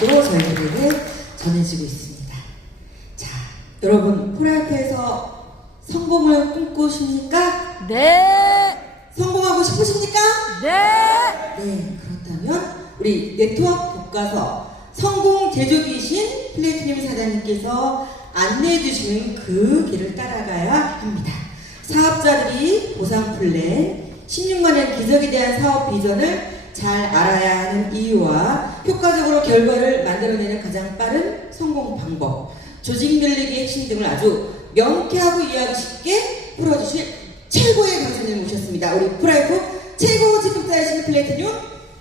방식으로 저희들에게 전해지고 있습니다. 자, 여러분 프라이팬에서 성공을 꿈꾸십니까? 네. 성공하고 싶으십니까? 네. 네, 그렇다면 우리 네트워크 교과서 성공 제조기신 플래티늄 사장님께서 안내해 주시는 그 길을 따라가야 합니다. 사업자들이 보상 플랜, 16만원 기적에 대한 사업 비전을 잘 알아야 하는 이유와 효과적으로 결과를 만들어내는 가장 빠른 성공 방법, 조직 늘리기 핵심 등을 아주 명쾌하고 이해하기 쉽게 풀어주실 최고의 강사님을 모셨습니다. 우리 프라이프 최고 직급자이신 플래티늄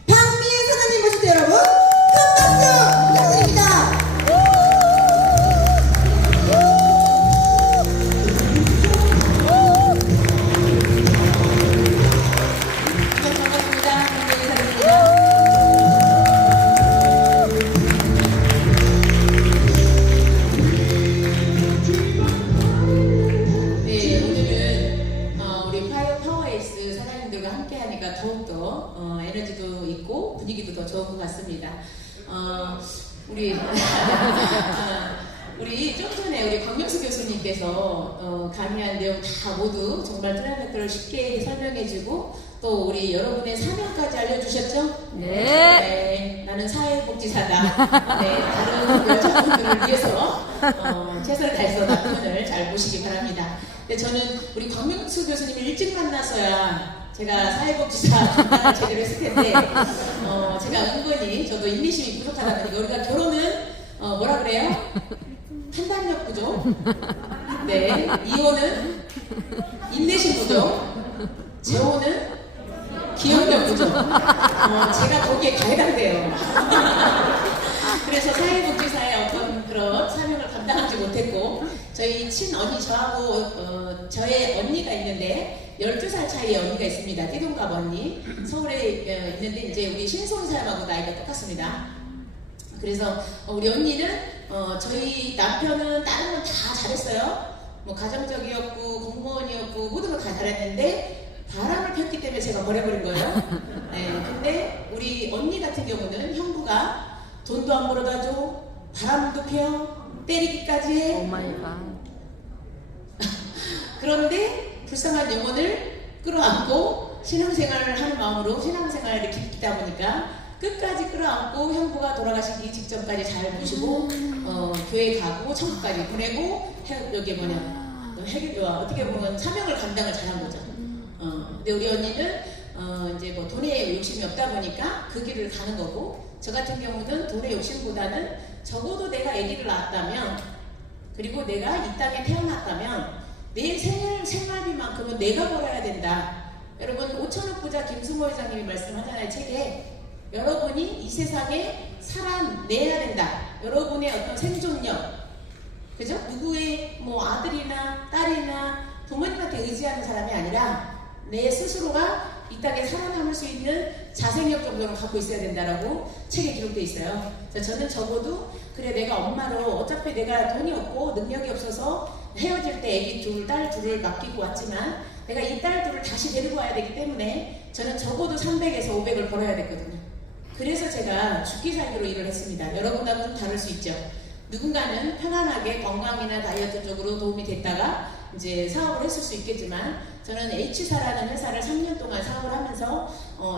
박미애 사장님 모실 때 여러분 큰 박수 부탁드립니다. 에너지도 있고 분위기도 더 좋은 것 같습니다. 우리 좀 전에 우리 광명수 교수님께서 강의한 내용 다 모두 정말 트라이팩터를 쉽게 설명해주고 또 우리 여러분의 사명까지 알려주셨죠? 네. 네, 나는 사회복지사다. 네, 다른 여자분들을 위해서 최선을 다해서 남편을 잘 모시기 바랍니다. 근데 저는 우리 광명수 교수님을 일찍 만나서야 제가 사회복지사 담당을 제대로 했을 텐데 제가 은근히 저도 인내심이 부족하다 보니까 우리가 결혼은 뭐라 그래요? 판단력 부족. 네, 이혼은 인내심 부족. 재혼은 기억력 부족. 제가 거기에 갈갈돼요. 그래서 사회복지사의 어떤 그런 사명을 감당하지 못했고 저희 친언니 저하고 저의 언니가 있는데 12살 차이의 언니가 있습니다. 띠동갑 언니. 서울에 있는데 이제 우리 신송 사람하고 나이가 똑같습니다. 그래서 우리 언니는 저희 남편은 다른 건 다 잘했어요. 뭐 가정적이었고 공무원이었고 모든 거 다 잘했는데 바람을 폈기 때문에 제가 버려버린 거예요. 네, 근데 우리 언니 같은 경우는 형부가 돈도 안 벌어다 줘, 바람도 펴, 때리기까지 해. 오 마이 갓. 그런데 불쌍한 영혼을 끌어안고 신앙생활을 하는 마음으로 신앙생활을 깊다 보니까 끝까지 끌어안고 형부가 돌아가시기 직전까지 잘 모시고 교회 가고 천국까지 보내고 여기 뭐냐 어떻게 보면 사명을 감당을 잘한 거죠. 근데 우리 언니는 이제 뭐 돈에 욕심이 없다 보니까 그 길을 가는 거고 저 같은 경우는 돈의 욕심보다는 적어도 내가 아기를 낳았다면 그리고 내가 이 땅에 태어났다면 내 생활비만큼은 내가 벌어야 된다. 여러분 5천억 부자 김승호 회장님이 말씀하잖아요. 책에 여러분이 이 세상에 살아내야 된다. 여러분의 어떤 생존력, 그죠? 누구의 뭐 아들이나 딸이나 부모님한테 의지하는 사람이 아니라 내 스스로가 이 땅에 살아남을 수 있는 자생력 정도는 갖고 있어야 된다라고 책에 기록되어 있어요. 그래서 저는 적어도 그래 내가 엄마로 어차피 내가 돈이 없고 능력이 없어서 헤어질 때 애기 둘, 딸 둘을 맡기고 왔지만 내가 이 딸 둘을 다시 데리고 와야 되기 때문에 저는 적어도 300에서 500을 벌어야 됐거든요. 그래서 제가 죽기 살기로 일을 했습니다. 여러분하고 좀 다를 수 있죠. 누군가는 편안하게 건강이나 다이어트 쪽으로 도움이 됐다가 이제 사업을 했을 수 있겠지만 저는 H사라는 회사를 3년 동안 사업을 하면서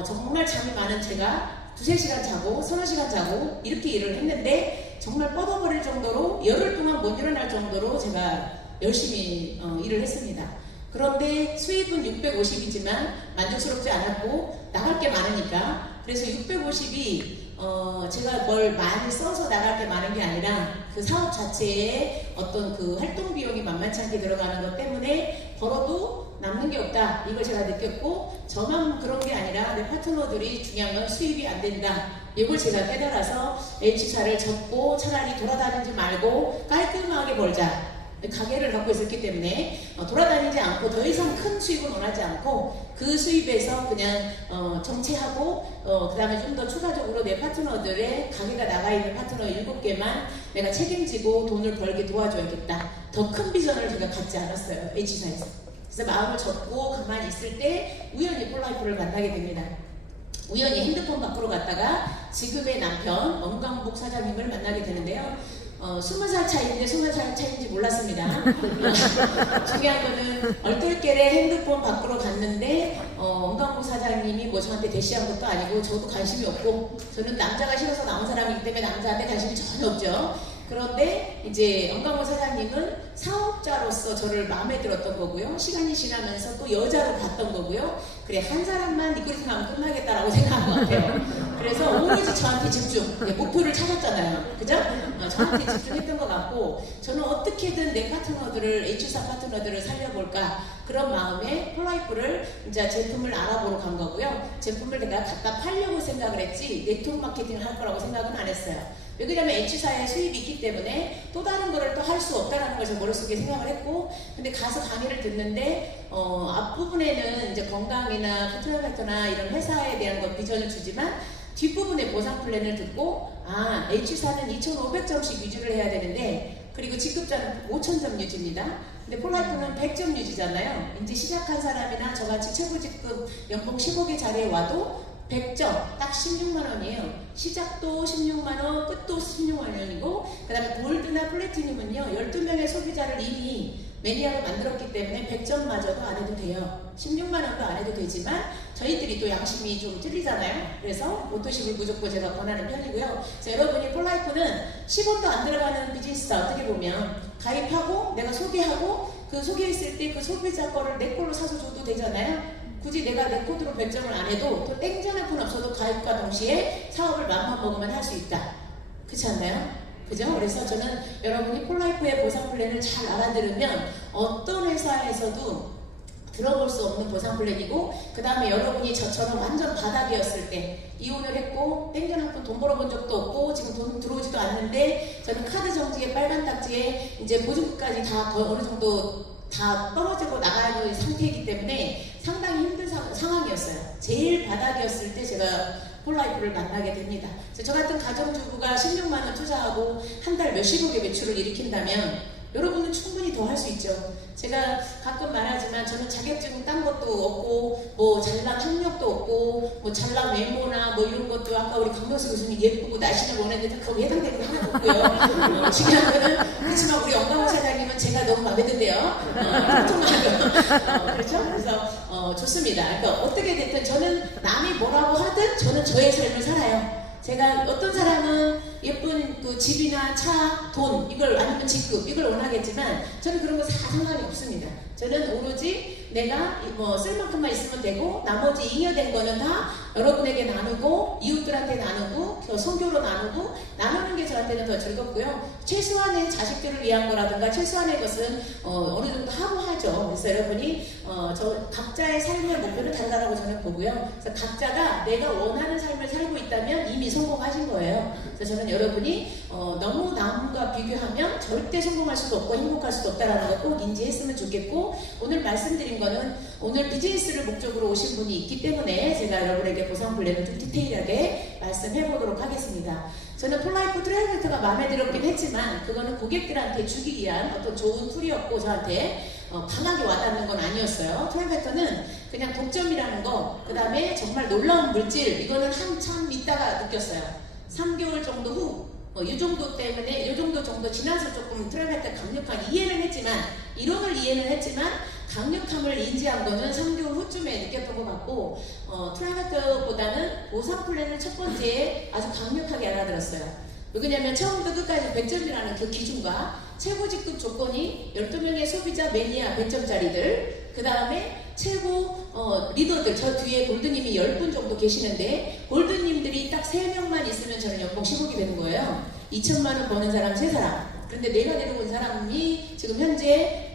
정말 잠이 많은 제가 2-3시간 자고 3-4시간 자고 이렇게 일을 했는데 정말 뻗어버릴 정도로 열흘 동안 못 일어날 정도로 제가 열심히 일을 했습니다. 그런데 수입은 650이지만 만족스럽지 않았고 나갈 게 많으니까 그래서 650이 제가 뭘 많이 써서 나갈 게 많은 게 아니라 그 사업 자체에 어떤 그 활동 비용이 만만치 않게 들어가는 것 때문에 벌어도 남는 게 없다. 이걸 제가 느꼈고 저만 그런 게 아니라 내 파트너들이 중요한 건 수입이 안 된다. 이걸 제가 깨달아서 H사를 접고 차라리 돌아다니지 말고 깔끔하게 벌자. 가게를 갖고 있었기 때문에 돌아다니지 않고 더 이상 큰 수입은 원하지 않고 그 수입에서 그냥 정체하고 그 다음에 좀 더 추가적으로 내 파트너들의 가게가 나가 있는 파트너 7개만 내가 책임지고 돈을 벌게 도와줘야겠다. 더 큰 비전을 제가 갖지 않았어요. H사에서. 그래서 마음을 접고 가만히 있을 때 우연히 폴라이프를 만나게 됩니다. 우연히 핸드폰 밖으로 갔다가 지금의 남편, 원광복 영광국 사장님을 만나게 되는데요. 20살 차이인데 20살 차이인지 몰랐습니다. 중요한 거는 얼떨결에 핸드폰 밖으로 갔는데 영광국 사장님이 뭐 저한테 대시한 것도 아니고 저도 관심이 없고 저는 남자가 싫어서 나온 사람이기 때문에 남자한테 관심이 전혀 없죠. 그런데 이제 영광국 사장님은 사업자로서 저를 마음에 들었던 거고요. 시간이 지나면서 또 여자로 봤던 거고요. 그래, 한 사람만 네 꼴에서 나면 끝나겠다라고 생각한 것 같아요. 그래서 오로지 저한테 집중, 목표를 찾았잖아요. 그죠? 저한테 집중했던 것 같고, 저는 어떻게든 내 파트너들을, H사 파트너들을 살려볼까, 그런 마음에 폴라이프를 이제 제품을 알아보러 간 거고요. 제품을 내가 갖다 팔려고 생각을 했지 네트워크 마케팅을 할 거라고 생각은 안 했어요. 왜냐면 H사에 수입이 있기 때문에 또 다른 거를 또 할 수 없다는 걸 제 머릿속에 생각을 했고, 근데 가서 강의를 듣는데 앞부분에는 이제 건강이나 피트니스나 이런 회사에 대한 거 비전을 주지만 뒷부분에 보상 플랜을 듣고, H사는 2,500점씩 유지를 해야 되는데, 그리고 직급자는 5,000점 유지입니다. 근데 폴라이프는 100점 유지잖아요. 이제 시작한 사람이나 저같이 최고 직급 연봉 15개 자리에 와도 100점, 딱 16만 원이에요. 시작도 16만 원, 끝도 16만 원이고, 그 다음에 골드나 플래티늄은요, 12명의 소비자를 이미 매니아로 만들었기 때문에 100점마저도 안 해도 돼요. 16만 원도 안 해도 되지만, 저희들이 또 양심이 좀 틀리잖아요. 그래서 오토십을 무조건 제가 권하는 편이고요. 그래서 여러분이 폴라이프는 10원도 안 들어가는 비즈니스다. 어떻게 보면 가입하고 내가 소개하고 그 소개했을 때 그 소비자 거를 내 걸로 사서 줘도 되잖아요. 굳이 내가 내 코드로 100점을 안 해도 또 땡전 한 푼 없어도 가입과 동시에 사업을 마음만 먹으면 할 수 있다. 그렇지 않나요? 그죠? 그래서 저는 여러분이 폴라이프의 보상 플랜을 잘 알아들으면 어떤 회사에서도 들어볼 수 없는 보상 플랜이고, 그 다음에 여러분이 저처럼 완전 바닥이었을 때 이혼을 했고 땡전 한 푼 돈 벌어본 적도 없고 지금 돈 들어오지도 않는데 저는 카드 정지에 빨간 딱지에 이제 보증금까지 다 어느 정도 다 떨어지고 나가는 상태이기 때문에 상당히 힘든 상황이었어요. 제일 바닥이었을 때 제가 폴라이프를 만나게 됩니다. 그래서 저 같은 가정주부가 16만 원 투자하고 한 달 몇십억의 매출을 일으킨다면 여러분은 충분히 더 할 수 있죠. 제가 가끔 말하지만 저는 자격증 딴 것도 없고 뭐 잘난 학력도 없고 뭐 잘난 외모나 뭐 이런 것도 아까 우리 강명수 교수님 예쁘고 날씬을 원했는데 거기 해당되는 게 하나도 없고요. 중요한 거는 그렇지만 우리 영광호 사장님은 제가 너무 마음에 든대요. 그렇죠? 그래서 좋습니다. 그러니까 어떻게 됐든 저는 남이 뭐라고 하든 저는 저의 삶을 살아요. 제가 어떤 사람은 예쁜 그 집이나 차, 돈 이걸 아니면 직급 이걸 원하겠지만 저는 그런 거 다 상관이 없습니다. 저는 오로지 내가 뭐 쓸 만큼만 있으면 되고 나머지 잉여된 거는 다 여러분에게 나누고 이웃들한테 나누고 선교로 나누는 게 저한테는 더 즐겁고요. 최소한의 자식들을 위한 거라든가 최소한의 것은 어느 정도 하고 하죠. 그래서 여러분이 저 각자의 삶의 목표는 다르다고 저는 보고요. 그래서 각자가 내가 원하는 삶을 살고 있다면 이미 성공하신 거예요. 그래서 저는 여러분이 너무 남과 비교하면 절대 성공할 수도 없고 행복할 수도 없다는 걸 꼭 인지했으면 좋겠고, 오늘 말씀드린 거는 오늘 비즈니스를 목적으로 오신 분이 있기 때문에 제가 여러분에게 보상 플랜을 좀 디테일하게 말씀해 보도록 하겠습니다. 저는 폴라이프 트레이너가 마음에 들었긴 했지만 그거는 고객들한테 주기 위한 어떤 좋은 툴이었고 저한테 강하게 와닿는 건 아니었어요. 트레이너는 그냥 독점이라는 거, 그 다음에 정말 놀라운 물질, 이거는 한참 있다가 느꼈어요. 3개월 정도 후 이 정도 때문에 이 정도 지나서 조금 트레이너한테 강력한 이해는 했지만 이론을 이해는 했지만 강력함을 인지한 거는 3개월 후쯤에 느꼈던 것 같고, 트라이나트보다는 보상 플랜을 첫 번째에 아주 강력하게 알아들었어요. 왜냐면 처음부터 끝까지 100점이라는 그 기준과 최고 직급 조건이 12명의 소비자 매니아 100점짜리들, 그 다음에 최고 리더들, 저 뒤에 골드님이 10분 정도 계시는데 골드님들이 딱 3명만 있으면 저는 연봉 10억이 되는 거예요. 2천만 원 버는 사람 3사람. 그런데 내가 데리고 온 사람이 지금 현재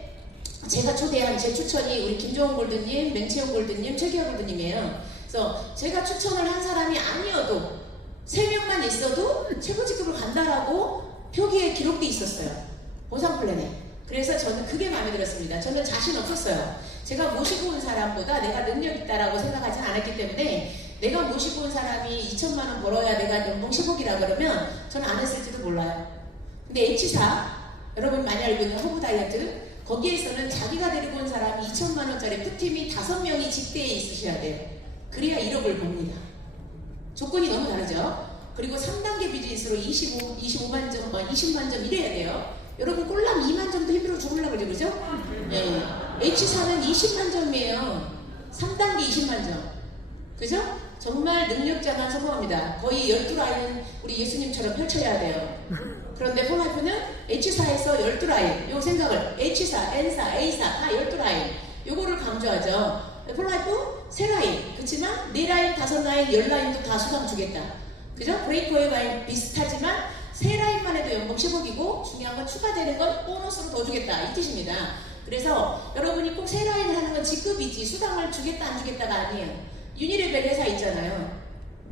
제가 초대한 제 추천이 우리 김종원 골드님, 맹채영 골드님, 최기현 골드님이에요. 그래서 제가 추천을 한 사람이 아니어도 3명만 있어도 최고 직급을 간다라고 표기에 기록돼 있었어요. 보상 플랜에. 그래서 저는 그게 마음에 들었습니다. 저는 자신 없었어요. 제가 모시고 온 사람보다 내가 능력 있다라고 생각하진 않았기 때문에 내가 모시고 온 사람이 2천만 원 벌어야 내가 연봉 10억이라 그러면 저는 안 했을지도 몰라요. 근데 H사, 여러분 많이 알고 있는 허브 다이어트, 거기에서는 자기가 데리고 온 사람이 2천만 원짜리 푸팀이 5명이 직대에 있으셔야 돼요. 그래야 1억을 법니다. 조건이 너무 다르죠. 그리고 3단계 비즈니스로 25만 점, 20만 점 이래야 돼요. 여러분 꼴랑 2만 점도 힘들어 죽으려고 그러죠, 그죠? 네. H사는 20만 점이에요. 3단계 20만 점. 그죠? 정말 능력자만 성공합니다. 거의 12라인 우리 예수님처럼 펼쳐야 돼요. 그런데 폴라이프는 H사에서 12라인, 요 생각을 H사, N사, A사 다 12라인 요거를 강조하죠. 폴라이프 3라인, 그렇지만 4라인, 5라인, 10라인도 다 수당 주겠다. 그죠? 브레이크웨이 라인 비슷하지만 3라인만 해도 연봉 10억이고 중요한 건 추가되는 건 보너스로 더 주겠다 이 뜻입니다. 그래서 여러분이 꼭 3라인을 하는 건 직급이지 수당을 주겠다 안 주겠다가 아니에요. 유니레벨 회사 있잖아요.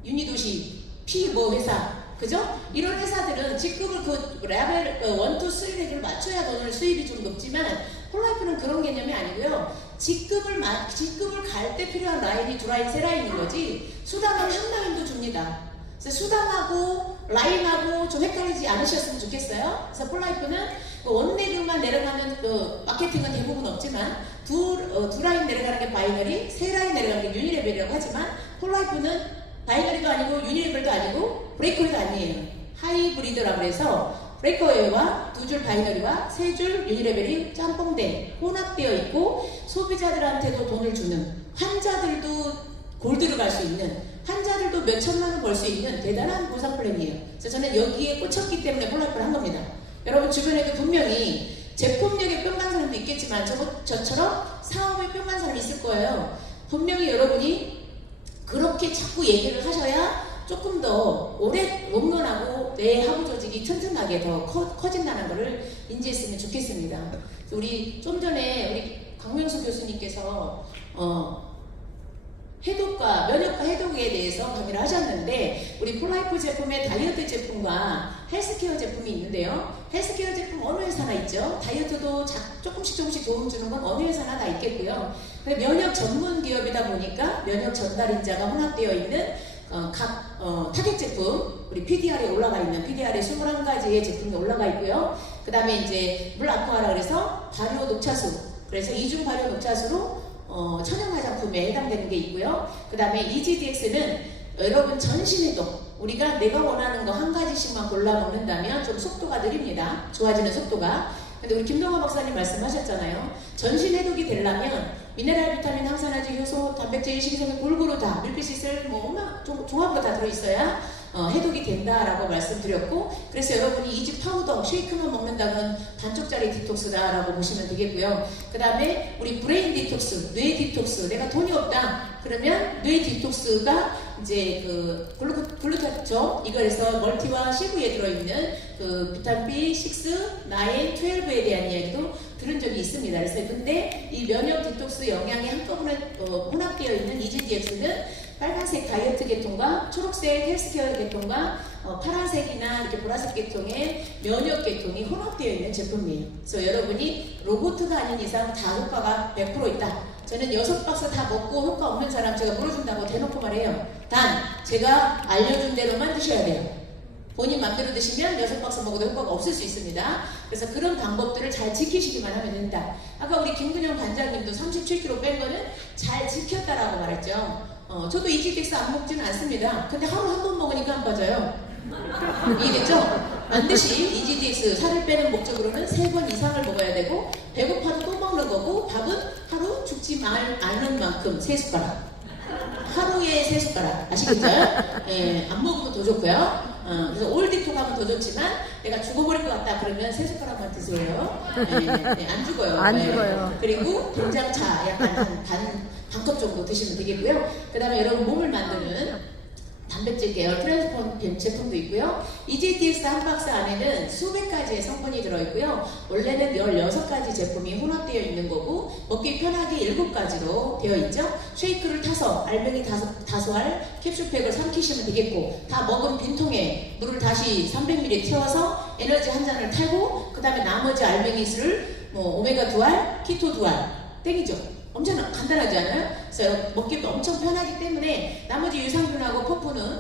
유니도시, P 뭐 회사, 그죠? 이런 회사들은 직급을 그 레벨 1, 2, 3를 맞춰야 돈을 수입이 좀 높지만 폴라이프는 그런 개념이 아니고요. 직급을 갈 때 필요한 라인이 2라인, 3라인인 거지 수당은 한 라인도 줍니다. 그래서 수당하고 라인하고 좀 헷갈리지 않으셨으면 좋겠어요. 그래서 폴라이프는 원레그만 내려가는 마케팅은 대부분 없지만 두 라인 내려가는 게 바이너리, 3라인 내려가는 게 유니레벨이라고 하지만 폴라이프는 바이너리도 아니고 유니레벨도 아니고 브레이크웨이도 아니에요. 하이브리드라고 해서 브레이크웨이와 2줄 바이너리와 3줄 유니레벨이 짬뽕된 혼합되어 있고 소비자들한테도 돈을 주는 환자들도 골드를 갈 수 있는 환자들도 몇 천만 원 벌 수 있는 대단한 보상 플랜이에요. 그래서 저는 여기에 꽂혔기 때문에 폴라이프를 한 겁니다. 여러분 주변에도 분명히 제품력에 뿅 간 사람도 있겠지만 저처럼 사업에 뿅 간 사람이 있을 거예요. 분명히 여러분이 그렇게 자꾸 얘기를 하셔야 조금 더 오래 롱런하고 내 하부 조직이 튼튼하게 더 커진다는 것을 인지했으면 좋겠습니다. 우리 좀 전에 우리 강명수 교수님께서 해독과 면역과 해독에 대해서 강의를 하셨는데 우리 폴라이프 제품의 다이어트 제품과 헬스케어 제품이 있는데요. 헬스케어 제품 어느 회사나 있죠. 다이어트도 조금씩 도움 주는 건 어느 회사나 다 있겠고요. 면역 전문 기업이다 보니까 면역 전달인자가 혼합되어 있는 각 타겟 제품 우리 PDR에 올라가 있는 PDR에 21가지의 제품이 올라가 있고요. 그 다음에 이제 물 아쿠아라 그래서 발효 녹차수 그래서 이중 발효 녹차수로 천연 화장품에 해당되는 게 있고요. 그 다음에 EGDX는 여러분 전신해독 우리가 내가 원하는 거 한 가지씩만 골라 먹는다면 좀 속도가 느립니다. 좋아지는 속도가. 근데 우리 김동화 박사님 말씀하셨잖아요. 전신해독이 되려면 미네랄, 비타민, 항산화제, 효소, 단백질, 식이섬유 골고루 다 밀크시슬 종합으로 다 들어있어야 해독이 된다라고 말씀드렸고 그래서 여러분이 이 집 파우더, 쉐이크만 먹는다면 반쪽짜리 디톡스다라고 보시면 되겠고요. 그 다음에 우리 브레인 디톡스, 뇌 디톡스 내가 돈이 없다 그러면 뇌 디톡스가 이제 그 글루타죠 이거에서 멀티와 시브에 들어있는 그 비타민 B6, 9, 12에 대한 이야기도 들은 적이 있습니다. 그래서 근데 이 면역 디톡스 영양이 한꺼번에 혼합되어 있는 EGDX는 빨간색 다이어트 계통과 초록색 헬스케어 계통과 파란색이나 이렇게 보라색 계통의 면역 계통이 혼합되어 있는 제품이에요. 그래서 여러분이 로봇가 아닌 이상 다 효과가 100% 있다. 저는 6박스 다 먹고 효과 없는 사람 제가 물어준다고 대놓고 말해요. 단 제가 알려준 대로만 드셔야 돼요. 본인 맘대로 드시면 6박스 먹어도 효과가 없을 수 있습니다. 그래서 그런 방법들을 잘 지키시기만 하면 된다. 아까 우리 김근영 관장님도 37kg 뺀 거는 잘 지켰다라고 말했죠. 저도 EGDX 안 먹지는 않습니다. 근데 하루 한 번 먹으니까 안 빠져요. 이해됐죠? 반드시 EGDX 살을 빼는 목적으로는 3번 이상을 먹어야 되고 배고파도 또 먹는 거고 밥은 하루 죽지 않은 만큼 3숟가락 하루에 3숟가락 아시겠죠? 예, 안 먹으면 더 좋고요. 그래서 올디톡 하면 더 좋지만 내가 죽어버릴 것 같다 그러면 3숟가락만 드세요. 예, 안 죽어요. 안 예. 죽어요. 그리고 된장차 약간 반컵 정도 드시면 되겠고요. 그 다음에 여러분 몸을 만드는 단백질 계열 트랜스폼 제품도 있고요. EGDX 한 박스 안에는 수백 가지의 성분이 들어있고요. 원래는 16가지 제품이 혼합되어 있는 거고 먹기 편하게 7가지로 되어 있죠. 쉐이크를 타서 알맹이 5알 캡슐팩을 삼키시면 되겠고 다 먹은 빈통에 물을 다시 300ml 태워서 에너지 한 잔을 타고 그 다음에 나머지 알맹이수를 오메가 2알, 키토 2알 땡이죠. 엄청 간단하지 않아요? 그래서 먹기 엄청 편하기 때문에 나머지 유산균하고 퍼프는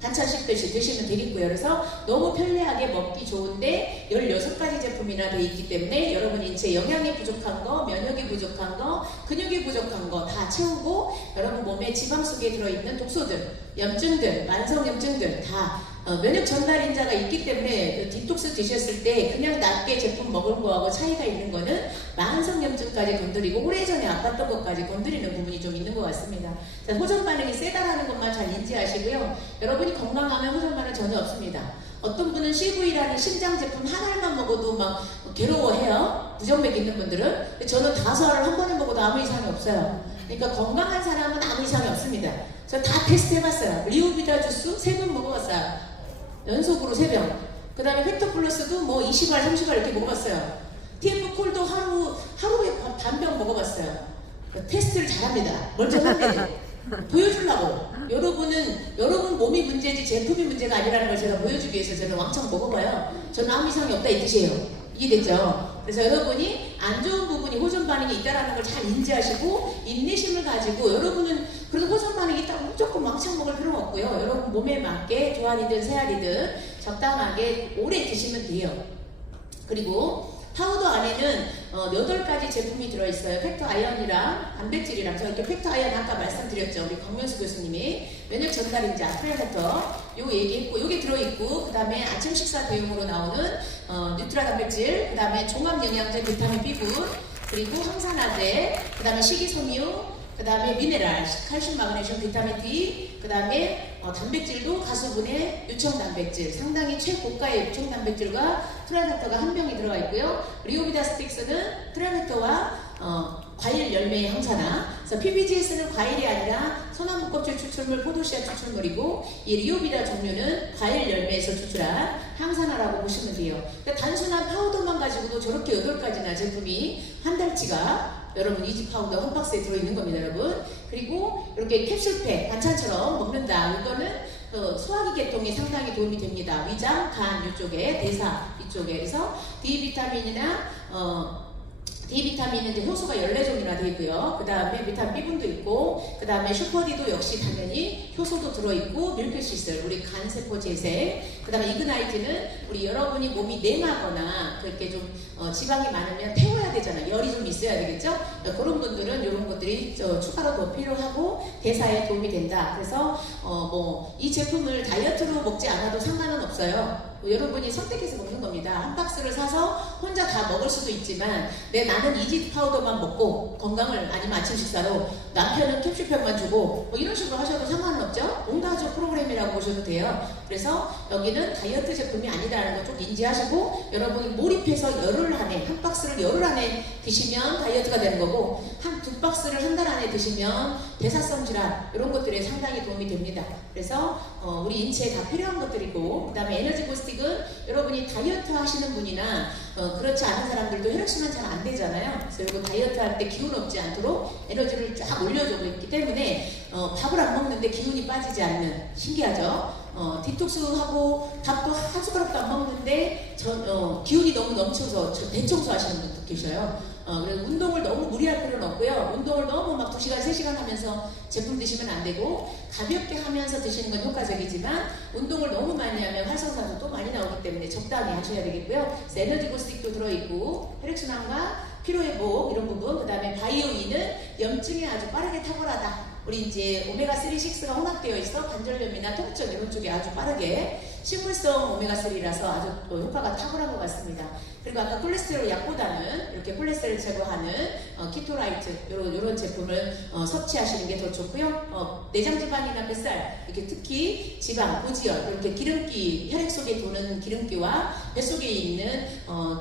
반찬 씹듯이 드시면 되겠고요. 그래서 너무 편리하게 먹기 좋은데 16가지 제품이나 돼 있기 때문에 여러분 인체 영양이 부족한 거, 면역이 부족한 거, 근육이 부족한 거 다 채우고 여러분 몸에 지방 속에 들어있는 독소들, 염증들, 만성염증들 다 면역 전달인자가 있기 때문에 그 디톡스 드셨을 때 그냥 낮게 제품 먹은 거하고 차이가 있는 거는 만성염증까지 건드리고 오래전에 아팠던 것까지 건드리는 부분이 좀 있는 것 같습니다. 자, 호전 반응이 세다라는 것만 잘 인지하시고요. 여러분이 건강하면 호전 반응 전혀 없습니다. 어떤 분은 CV라는 심장 제품 하나만 먹어도 막 괴로워해요. 부정맥 있는 분들은. 근데 저는 5알을 한 번에 먹어도 아무 이상이 없어요. 그러니까 건강한 사람은 아무 이상이 없습니다. 저 다 테스트 해봤어요. 리오비다 주스 3번 먹어봤어요. 연속으로 3병. 그 다음에 팩터 플러스도 뭐 20알, 30알 이렇게 먹어봤어요. TF 콜도 하루에 반병 먹어봤어요. 테스트를 잘합니다. 멀쩡한데 보여주려고. 여러분 몸이 문제지 제품이 문제가 아니라는 걸 제가 보여주기 위해서 저는 왕창 먹어봐요. 저는 아무 이상이 없다 이 뜻이에요. 이해됐죠? 그래서 여러분이 안 좋은 부분이 호전 반응이 있다는 걸 잘 인지하시고 인내심을 가지고 여러분은 그래도 호전 반응이 있다고 무조건 왕창 먹을 필요는 없고요. 여러분 몸에 맞게 조안이든 세알이든 적당하게 오래 드시면 돼요. 그리고 파우더 안에는 8가지 제품이 들어있어요. 팩터 아이언이랑 단백질이랑 저 이렇게 팩터 아이언 아까 말씀드렸죠. 우리 강명수 교수님이 면역 전달인자 프레센터 요거 얘기했고 요게 들어있고 그 다음에 아침 식사 대용으로 나오는 뉴트라 단백질 그 다음에 종합 영양제 비타민 B군 그리고 항산화제 그 다음에 식이섬유 그 다음에 미네랄, 칼슘, 마그네슘, 비타민 D, 그 다음에 단백질도 가수분해 유청 단백질, 상당히 최고가의 유청 단백질과 트라이넥터가 한 병이 들어가 있고요. 리오비다 스틱스는 트라이넥터와 과일 열매의 항산화. 그래서 PBGS는 과일이 아니라 소나무 껍질 추출물, 포도씨앗 추출물이고 이 리오비다 종류는 과일 열매에서 추출한 항산화라고 보시면 돼요. 그러니까 단순한 파우더만 가지고도 저렇게 8가지나 제품이 한 달치가 여러분 이지 파우더 한 박스에 들어있는 겁니다, 여러분. 그리고 이렇게 캡슐팩 반찬처럼 먹는다. 이거는 소화기 계통에 상당히 도움이 됩니다. 위장, 간 이쪽에, 대사 이쪽에. 그래서 D 비타민이나 D 비타민은 이제 효소가 14종이나 되어 있고요. 그 다음에 비타민 B군도 있고, 그 다음에 슈퍼디도 역시 당연히 효소도 들어있고, 밀크시슬, 우리 간세포 재생, 그 다음에 이그나이트는 우리 여러분이 몸이 냉하거나 그렇게 좀 지방이 많으면 태워야 되잖아요. 열이 좀 있어야 되겠죠? 그런 분들은 이런 것들이 추가로 더 필요하고 대사에 도움이 된다. 그래서 이 제품을 다이어트로 먹지 않아도 상관은 없어요. 여러분이 선택해서 먹는 겁니다. 한 박스를 사서 혼자 다 먹을 수도 있지만 나는 이지 파우더만 먹고 건강을 아니면 아침 식사로 남편은 캡슐팩만 주고 뭐 이런 식으로 하셔도 상관은 없죠. 온 가족 프로그램이라고 보셔도 돼요. 그래서 여기는 다이어트 제품이 아니라는 거 좀 인지하시고 여러분이 몰입해서 열흘 안에 한 박스를 열흘 안에 드시면 다이어트가 되는 거고 한 2박스를 한 달 안에 드시면 대사성 질환 이런 것들에 상당히 도움이 됩니다. 그래서 우리 인체에 다 필요한 것들이고 그 다음에 에너지 보스틱은 여러분이 다이어트 하시는 분이나 그렇지 않은 사람들도 혈액순환 잘 안 되잖아요. 그래서 이거 다이어트 할 때 기운 없지 않도록 에너지를 쫙 올려주고 있기 때문에 밥을 안 먹는데 기운이 빠지지 않는 신기하죠. 디톡스하고 밥도 한 숟가락도 안 먹는데 기운이 너무 넘쳐서 대청소 하시는 분도 계셔요. 그래서 운동을 너무 무리할 필요는 없고요. 운동을 너무 막 2시간, 3시간 하면서 제품 드시면 안 되고 가볍게 하면서 드시는 건 효과적이지만 운동을 너무 많이 하면 활성산소 또 많이 나오기 때문에 적당히 하셔야 되겠고요. 그래서 에너지 보스틱도 들어있고 혈액순환과 피로회복 이런 부분 그 다음에 바이오이는 염증에 아주 빠르게 탁월하다. 우리 이제 오메가3, 6가 혼합되어 있어 관절염이나 통증 이런 쪽에 아주 빠르게 식물성 오메가3라서 아주 효과가 탁월한 것 같습니다. 그리고 아까 콜레스테롤 약보다는 이렇게 콜레스테롤 제거하는 키토라이트 이런 제품을 섭취하시는 게 더 좋고요. 내장지방이나 뱃살 이렇게 특히 지방, 고지혈 이렇게 기름기 혈액 속에 도는 기름기와 뱃속에 있는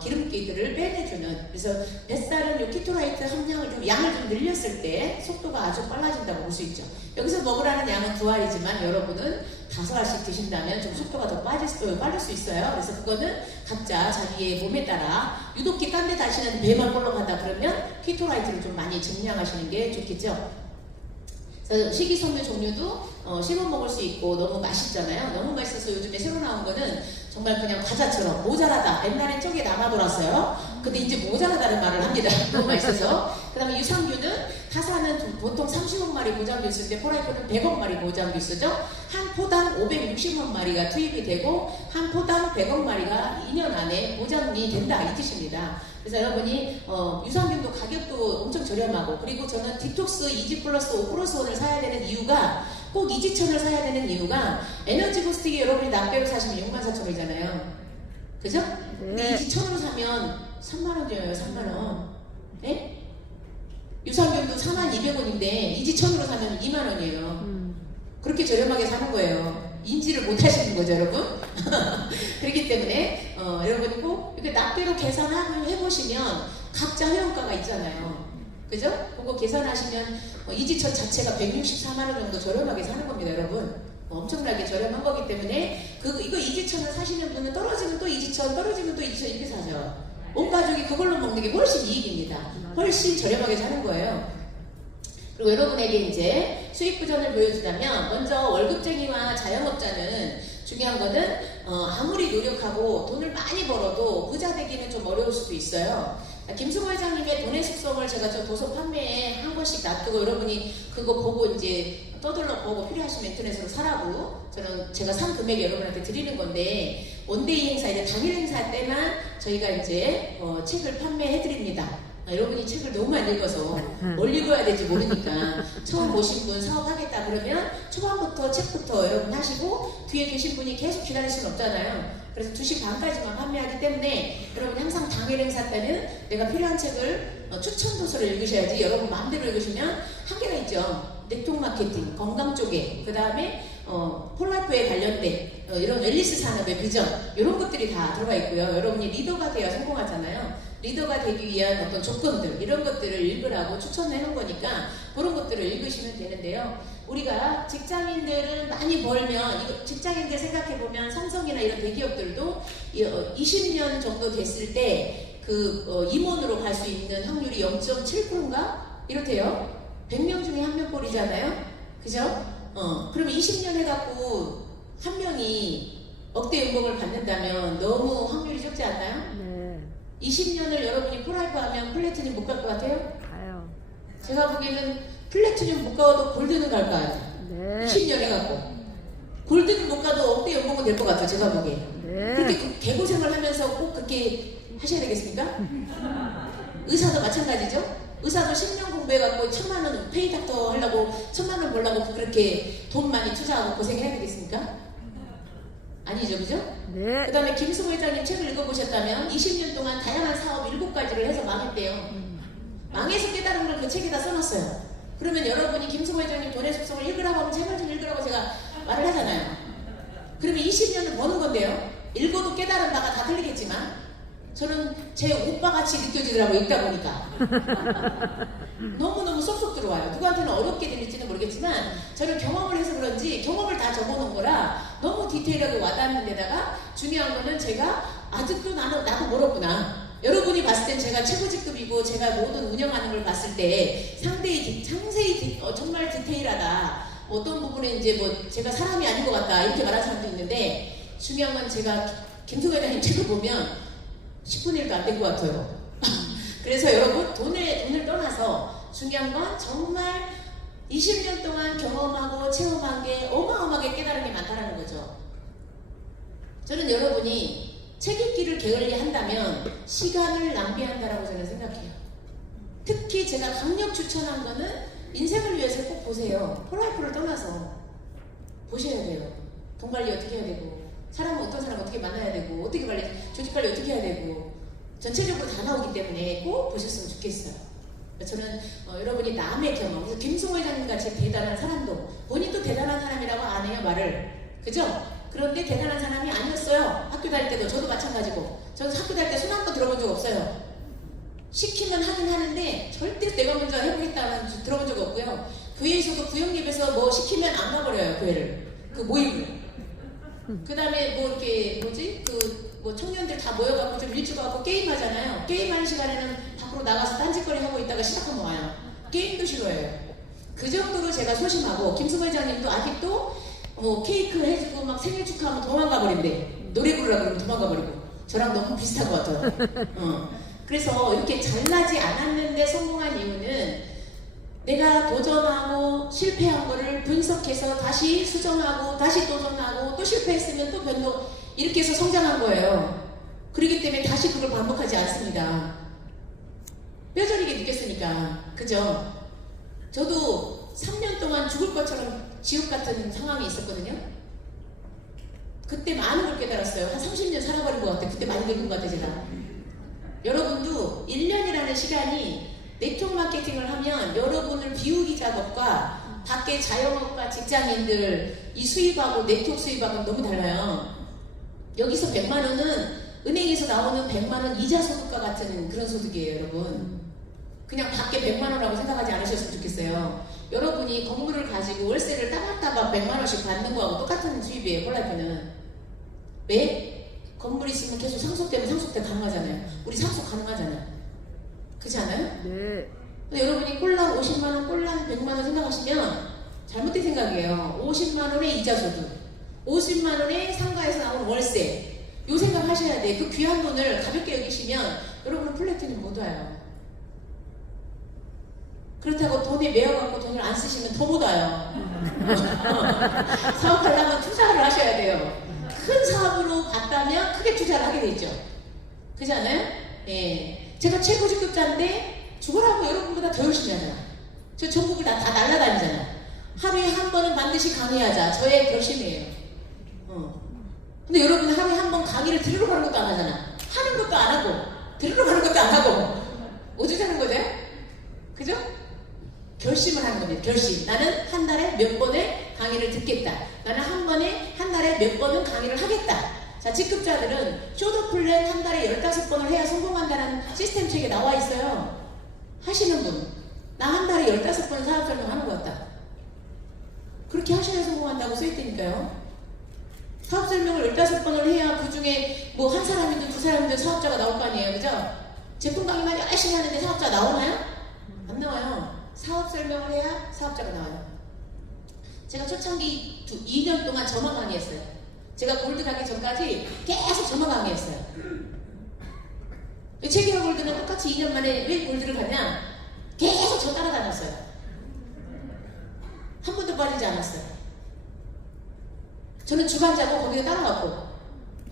기름기들을 빼내주는 그래서 뱃살은 이 키토라이트 함량을 좀 양을 좀 늘렸을 때 속도가 아주 빨라진다고 볼 수 있죠. 여기서 먹으라는 양은 2알이지만 여러분은 5알씩 드신다면 좀 속도가 더 빠를 수 있어요. 그래서 그거는 각자 자기의 몸에 따라 유독히 딴 데 다시는 배만 올라간다 그러면 키토라이트를 좀 많이 증량하시는 게 좋겠죠. 그래서 식이섬유 종류도 씹어 먹을 수 있고 너무 맛있잖아요. 너무 맛있어서 요즘에 새로 나온 거는 정말 그냥 과자처럼 모자라다. 옛날엔 저게 남아 돌았어요. 근데 이제 모자라다는 말을 합니다. 너무 맛있어서. 그 다음에 유산균은 타사는 보통 30억 마리 모장균 쓸 때 포라이프는 100억 마리 모장균 쓰죠. 한 포당 560만 마리가 투입이 되고 한 포당 100억 마리가 2년 안에 보장이 된다 이 뜻입니다. 그래서 여러분이 유산균도 가격도 엄청 저렴하고, 그리고 저는 디톡스 이지 플러스 5+1을 사야 되는 이유가, 꼭 이지천을 사야 되는 이유가, 에너지 부스틱이 여러분이 납배로 사시면 64,000원이잖아요. 그죠? 근데 이지천으로 사면 3만원 줘요. 3만원. 예? 유산균도 42,000원인데 이지천으로 사면 2만원이에요. 그렇게 저렴하게 사는 거예요. 인지를 못 하시는 거죠, 여러분? 그렇기 때문에 여러분이 꼭 이렇게 납배로 계산을 해보시면 각자 회원가가 있잖아요. 그죠? 그거 계산하시면 이지천 자체가 164만원 정도 저렴하게 사는 겁니다, 여러분. 엄청나게 저렴한 거기 때문에 이거 이지천을 사시는 분은 떨어지면 또 이지천, 떨어지면 또 이지천 이렇게 사죠. 온 가족이 그걸로 먹는 게 훨씬 이익입니다. 훨씬 저렴하게 사는 거예요. 그리고 여러분에게 이제 수익 부전을 보여주자면, 먼저 월급쟁이와 자영업자는 중요한 거는 아무리 노력하고 돈을 많이 벌어도 부자 되기는 좀 어려울 수도 있어요. 김수모 회장님의 돈의 습성을 제가 저 도서 판매에 한 권씩 놔두고, 여러분이 그거 보고 이제 떠들러 보고 필요하시면 인터넷으로 사라고 제가 산 금액 여러분한테 드리는 건데, 원데이 행사, 이제 당일 행사 때만 저희가 이제 책을 판매해 드립니다. 여러분이 책을 너무 많이 읽어서 뭘 읽어야 될지 모르니까 처음 오신 분 사업하겠다 그러면 초반부터 책부터 여러분 하시고, 뒤에 계신 분이 계속 기다릴 수는 없잖아요. 그래서 2시 반까지만 판매하기 때문에 여러분이 항상 당일 행사 때는 내가 필요한 책을 추천 도서를 읽으셔야지, 여러분 마음대로 읽으시면 한계가 있죠. 네트워크 마케팅, 건강 쪽에, 그 다음에 폴라이프에 관련된 이런 웰리스 산업의 비전, 이런 것들이 다 들어가 있고요. 여러분이 리더가 되어 성공하잖아요. 리더가 되기 위한 어떤 조건들, 이런 것들을 읽으라고 추천해 놓은 거니까 그런 것들을 읽으시면 되는데요. 우리가 직장인들은 많이 벌면, 이거 직장인들 생각해보면 삼성이나 이런 대기업들도 20년 정도 됐을 때 임원으로 갈 수 있는 확률이 0.7%인가? 이렇대요. 100명 중에 1명 꼴이잖아요. 그죠? 그럼 20년 해갖고 한 명이 억대 연봉을 받는다면 너무 확률이 적지 않나요? 네. 20년을 여러분이 폴라이프 하면 플래티늄 못 갈 것 같아요? 가요. 제가 보기에는 플래티늄 못 가도 골드는 갈 거예요. 네. 20년 해갖고. 골드는 못 가도 억대 연봉은 될 것 같아요, 제가 보기에. 네. 그렇게 개고생을 하면서 꼭 그렇게 하셔야 되겠습니까? 의사도 마찬가지죠? 의사도 10년 공부해갖고 1,000만원 페이 닥터 하려고 1,000만원 벌려고 그렇게 돈 많이 투자하고 고생해야 되겠습니까? 아니죠, 그죠? 네. 그 다음에 김수모 회장님 책을 읽어보셨다면 20년 동안 다양한 사업 7가지를 해서 망했대요. 망해서 깨달은 걸 그 책에다 써놨어요. 그러면 여러분이 김수모 회장님 돈의 습성을 읽으라고 하면 제발 좀 읽으라고 제가 말을 하잖아요. 그러면 20년을 버는 건데요. 읽어도 깨달은 바가 다 틀리겠지만, 저는 제 오빠같이 느껴지더라고요, 읽다 보니까. 너무너무 쏙쏙 들어와요. 누구한테는 어렵게 들릴지는 모르겠지만 저는 경험을 해서 그런지 경험을 다 적어놓은 거라 너무 디테일하게 와닿는 데다가, 중요한 거는 제가 아직도 나도 모르구나. 여러분이 봤을 땐 제가 최고직급이고 제가 모든 운영하는 걸 봤을 때 상세히 정말 디테일하다. 어떤 부분에 이제 뭐 제가 사람이 아닌 것 같다 이렇게 말하는 사람도 있는데, 중요한 건 제가 김수모 회장님 책을 보면 10분의 1도 안 된 것 같아요. 그래서 여러분 돈을 떠나서 중요한 건 정말 20년 동안 경험하고 체험한 게 어마어마하게 깨달은 게 많다는 거죠. 저는 여러분이 책 읽기를 게을리한다면 시간을 낭비한다라고 저는 생각해요. 특히 제가 강력 추천한 거는 인생을 위해서 꼭 보세요. 폴라이프를 떠나서 보셔야 돼요. 돈 관리 어떻게 해야 되고, 사람은 어떤 사람 어떻게 만나야 되고, 어떻게 관리, 조직 관리 어떻게 해야 되고, 전체적으로 다 나오기 때문에 꼭 보셨으면 좋겠어요. 저는 여러분이 남의 경험, 그래서 김수모 회장님 같이 대단한 사람도 본인도 대단한 사람이라고 안 해요, 말을. 그죠? 그런데 대단한 사람이 아니었어요. 학교 다닐 때도. 저도 마찬가지고. 저는 학교 다닐 때 손 한 번 들어본 적 없어요. 시키면 하긴 하는데 절대 내가 먼저 해보겠다는 들어본 적 없고요. 교회에서도 구역예배에서 뭐 시키면 안 가버려요, 교회를. 그 모임을. 그 다음에 뭐 이렇게 뭐 청년들 다 모여갖고 좀 일찍 와갖고 게임 하잖아요. 게임하는 시간에는 밖으로 나가서 딴짓거리 하고 있다가 시작하면 와요. 게임도 싫어해요. 그 정도로 제가 소심하고, 김수모 회장님도 아직도 뭐 케이크 해주고 막 생일 축하하면 도망가 버린대. 노래 부르라고 그러면 도망가 버리고. 저랑 너무 비슷한 것 같아요. 그래서 이렇게 잘나지 않았는데 성공한 이유는 내가 도전하고 실패한 거를 분석해서 다시 수정하고 다시 도전하고 또 실패했으면 또 변동 이렇게 해서 성장한 거예요. 그렇기 때문에 다시 그걸 반복하지 않습니다. 뼈저리게 느꼈으니까. 그죠? 저도 3년 동안 죽을 것처럼 지옥 같은 상황이 있었거든요. 그때 많은 걸 깨달았어요. 한 30년 살아버린 것 같아요. 그때 많이 늙은 것 같아요, 제가. 여러분도 1년이라는 시간이 네트워크 마케팅을 하면 여러분을 비우기 작업과 밖에 자영업과 직장인들 이 수입하고 네트워크 수입하고는 너무 달라요. 여기서 100만 원은 은행에서 나오는 100만 원 이자 소득과 같은 그런 소득이에요, 여러분. 그냥 밖에 100만 원이라고 생각하지 않으셨으면 좋겠어요. 여러분이 건물을 가지고 월세를 따박따박 100만 원씩 받는 거하고 똑같은 수입이에요, 콜라이프는. 왜? 건물 있으면 계속 상속되면 상속대 가능하잖아요. 우리 상속 가능하잖아요. 그렇지 않아요? 네. 여러분이 꼴랑 50만원, 꼴랑 100만원 생각하시면 잘못된 생각이에요. 50만원의 이자 소득, 50만원의 상가에서 나오는 월세, 요 생각 하셔야 돼. 그 귀한 돈을 가볍게 여기시면 여러분은 플래티넘 못 와요. 그렇다고 돈에 매여갖고 돈을 안 쓰시면 더 못 와요. 사업하려면 투자를 하셔야 돼요. 큰 사업으로 갔다면 크게 투자를 하게 되죠. 그렇지 않아요? 예. 제가 최고직급자인데 죽으라고 여러분보다 더 열심히 하잖아. 저 전국을 다 날아다니잖아. 하루에 한 번은 반드시 강의하자. 저의 결심이에요. 근데 여러분은 하루에 한 번 강의를 들으러 가는 것도 안 하잖아. 하는 것도 안 하고 들으러 가는 것도 안 하고 어쩌자는 거죠? 그죠? 결심을 하는 겁니다. 결심. 나는 한 달에 몇 번의 강의를 듣겠다. 나는 한 달에 몇 번은 강의를 하겠다. 자, 직급자들은 쇼더 플랜 한 달에 15번을 해야 성공한다는 시스템 책에 나와 있어요. 하시는 분. 나 한 달에 15번 사업 설명 하는 것 같다. 그렇게 하셔야 성공한다고 써있다니까요. 사업 설명을 15번을 해야 그 중에 뭐 한 사람이든 두 사람이든 사업자가 나올 거 아니에요. 그죠? 제품 강의만 열심히 하는데 사업자 나오나요? 안 나와요. 사업 설명을 해야 사업자가 나와요. 제가 초창기 2년 동안 저만 강의했어요. 제가 골드 가기 전까지 계속 저만 강의했어요. 체계화 골드는 똑같이 2년 만에 왜 골드를 갔냐? 계속 저 따라다녔어요. 한 번도 빠지지 않았어요. 저는 주관자고 거기에 따라왔고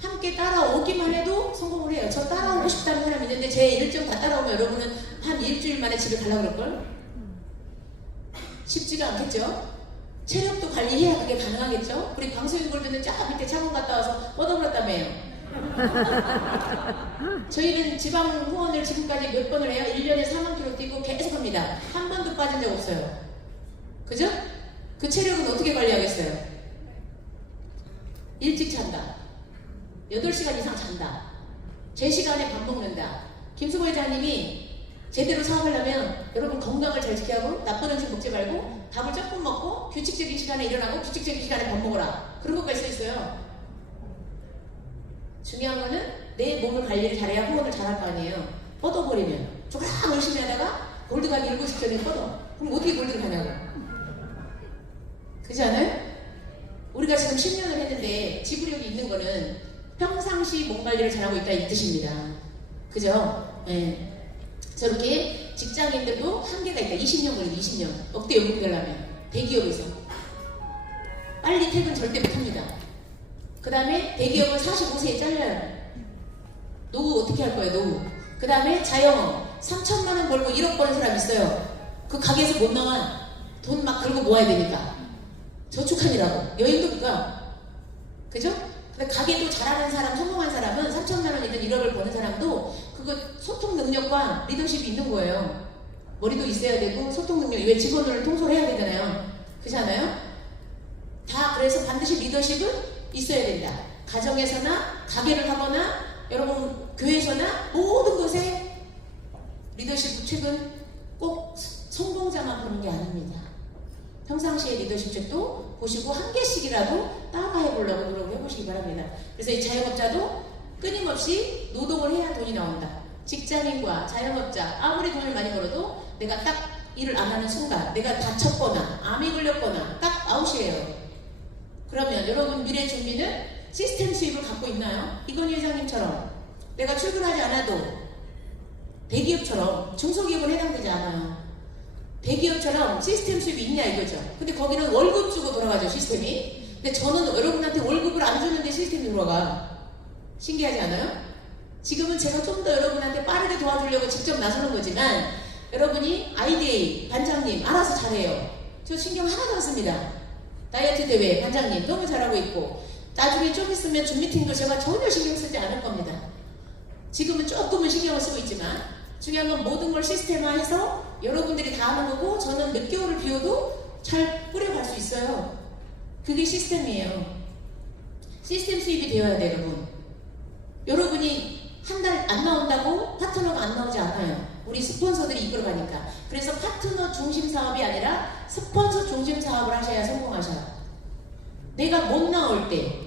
함께 따라오기만 해도 성공을 해요. 저 따라오고 싶다는 사람이 있는데 제 일정 다 따라오면 여러분은 한 일주일 만에 집에 가려고 그럴걸? 쉽지가 않겠죠? 체력도 관리해야 그게 가능하겠죠? 우리 광수인 골드는 쫙 밑에 차원 갔다 와서 뻗어버렸다며요. 저희는 지방 후원을 지금까지 몇 번을 해요? 1년에 4만 킬로 뛰고 계속 합니다. 한 번도 빠진 적 없어요. 그죠? 그 체력은 어떻게 관리하겠어요? 일찍 잔다. 8시간 이상 잔다. 제 시간에 밥 먹는다. 김수보 회장님이 제대로 사업하려면 여러분 건강을 잘 지켜야 하고 나쁜 음식 먹지 말고 밥을 조금 먹고 규칙적인 시간에 일어나고 규칙적인 시간에 밥 먹어라. 그런 것까지 써 있어요. 중요한 거는 내 몸을 관리를 잘해야 후원을 잘할 거 아니에요. 뻗어버리면 조금 열심히 하다가 골드 가기 7시 전에 뻗어. 그럼 어떻게 골드를 가냐고. 그렇지 않아요? 우리가 지금 10년을 했는데 지구력이 있는 거는 평상시 몸 관리를 잘하고 있다 이 뜻입니다. 그죠? 네. 저렇게 직장인들도 한계가 있다. 20년 걸리고 20년. 억대 연봉 되려면 대기업에서 빨리 퇴근 절대 못합니다. 그 다음에 대기업은 45세에 잘려요. 노후 어떻게 할 거예요? 노후. 그 다음에 자영업 3천만 원 벌고 1억 버는 사람 있어요. 그 가게에서 못 나와. 돈 막 걸고 모아야 되니까. 저축하느라고. 여행도 못 가. 그죠? 근데 가게도 잘하는 사람, 성공한 사람은 3천만 원이든 1억을 버는 사람도 그거 소통 능력과 리더십이 있는 거예요. 머리도 있어야 되고 소통 능력, 왜 직원을 통솔해야 되잖아요. 그렇지 않아요? 다 그래서 반드시 리더십은 있어야 된다. 가정에서나 가게를 하거나 여러분 교회에서나 모든 곳에 리더십 부책은 꼭 성공자만 보는 게 아닙니다. 평상시에 리더십 책도 보시고 한 개씩이라도 따라해 보려고 노력해 보시기 바랍니다. 그래서 이 자영업자도 끊임없이 노동을 해야 돈이 나온다. 직장인과 자영업자 아무리 돈을 많이 벌어도 내가 딱 일을 안 하는 순간 내가 다쳤거나 암이 걸렸거나 딱 아웃이에요. 그러면 여러분 미래 준비는 시스템 수입을 갖고 있나요? 이건희 회장님처럼 내가 출근하지 않아도 대기업처럼 중소기업은 해당되지 않아요. 대기업처럼 시스템 수입이 있냐 이거죠. 근데 거기는 월급 주고 돌아가죠, 시스템이. 근데 저는 여러분한테 월급을 안 주는데 시스템이 돌아가. 신기하지 않아요? 지금은 제가 좀 더 여러분한테 빠르게 도와주려고 직접 나서는 거지만 여러분이 IDA 반장님 알아서 잘해요. 저 신경 하나도 안 씁니다. 다이어트 대회 반장님 너무 잘하고 있고 나중에 좀 있으면 줌 미팅도 제가 전혀 신경 쓰지 않을 겁니다. 지금은 조금은 신경을 쓰고 있지만 중요한 건 모든 걸 시스템화해서 여러분들이 다 하는 거고 저는 몇 개월을 비워도 잘 뿌려갈 수 있어요. 그게 시스템이에요. 시스템 수입이 되어야 돼요, 여러분. 여러분이 한 달 안 나온다고 파트너가 안 나오지 않아요. 우리 스폰서들이 이끌어가니까. 그래서 파트너 중심 사업이 아니라 스폰서 중심 사업을 하셔야 성공하셔요. 내가 못 나올 때,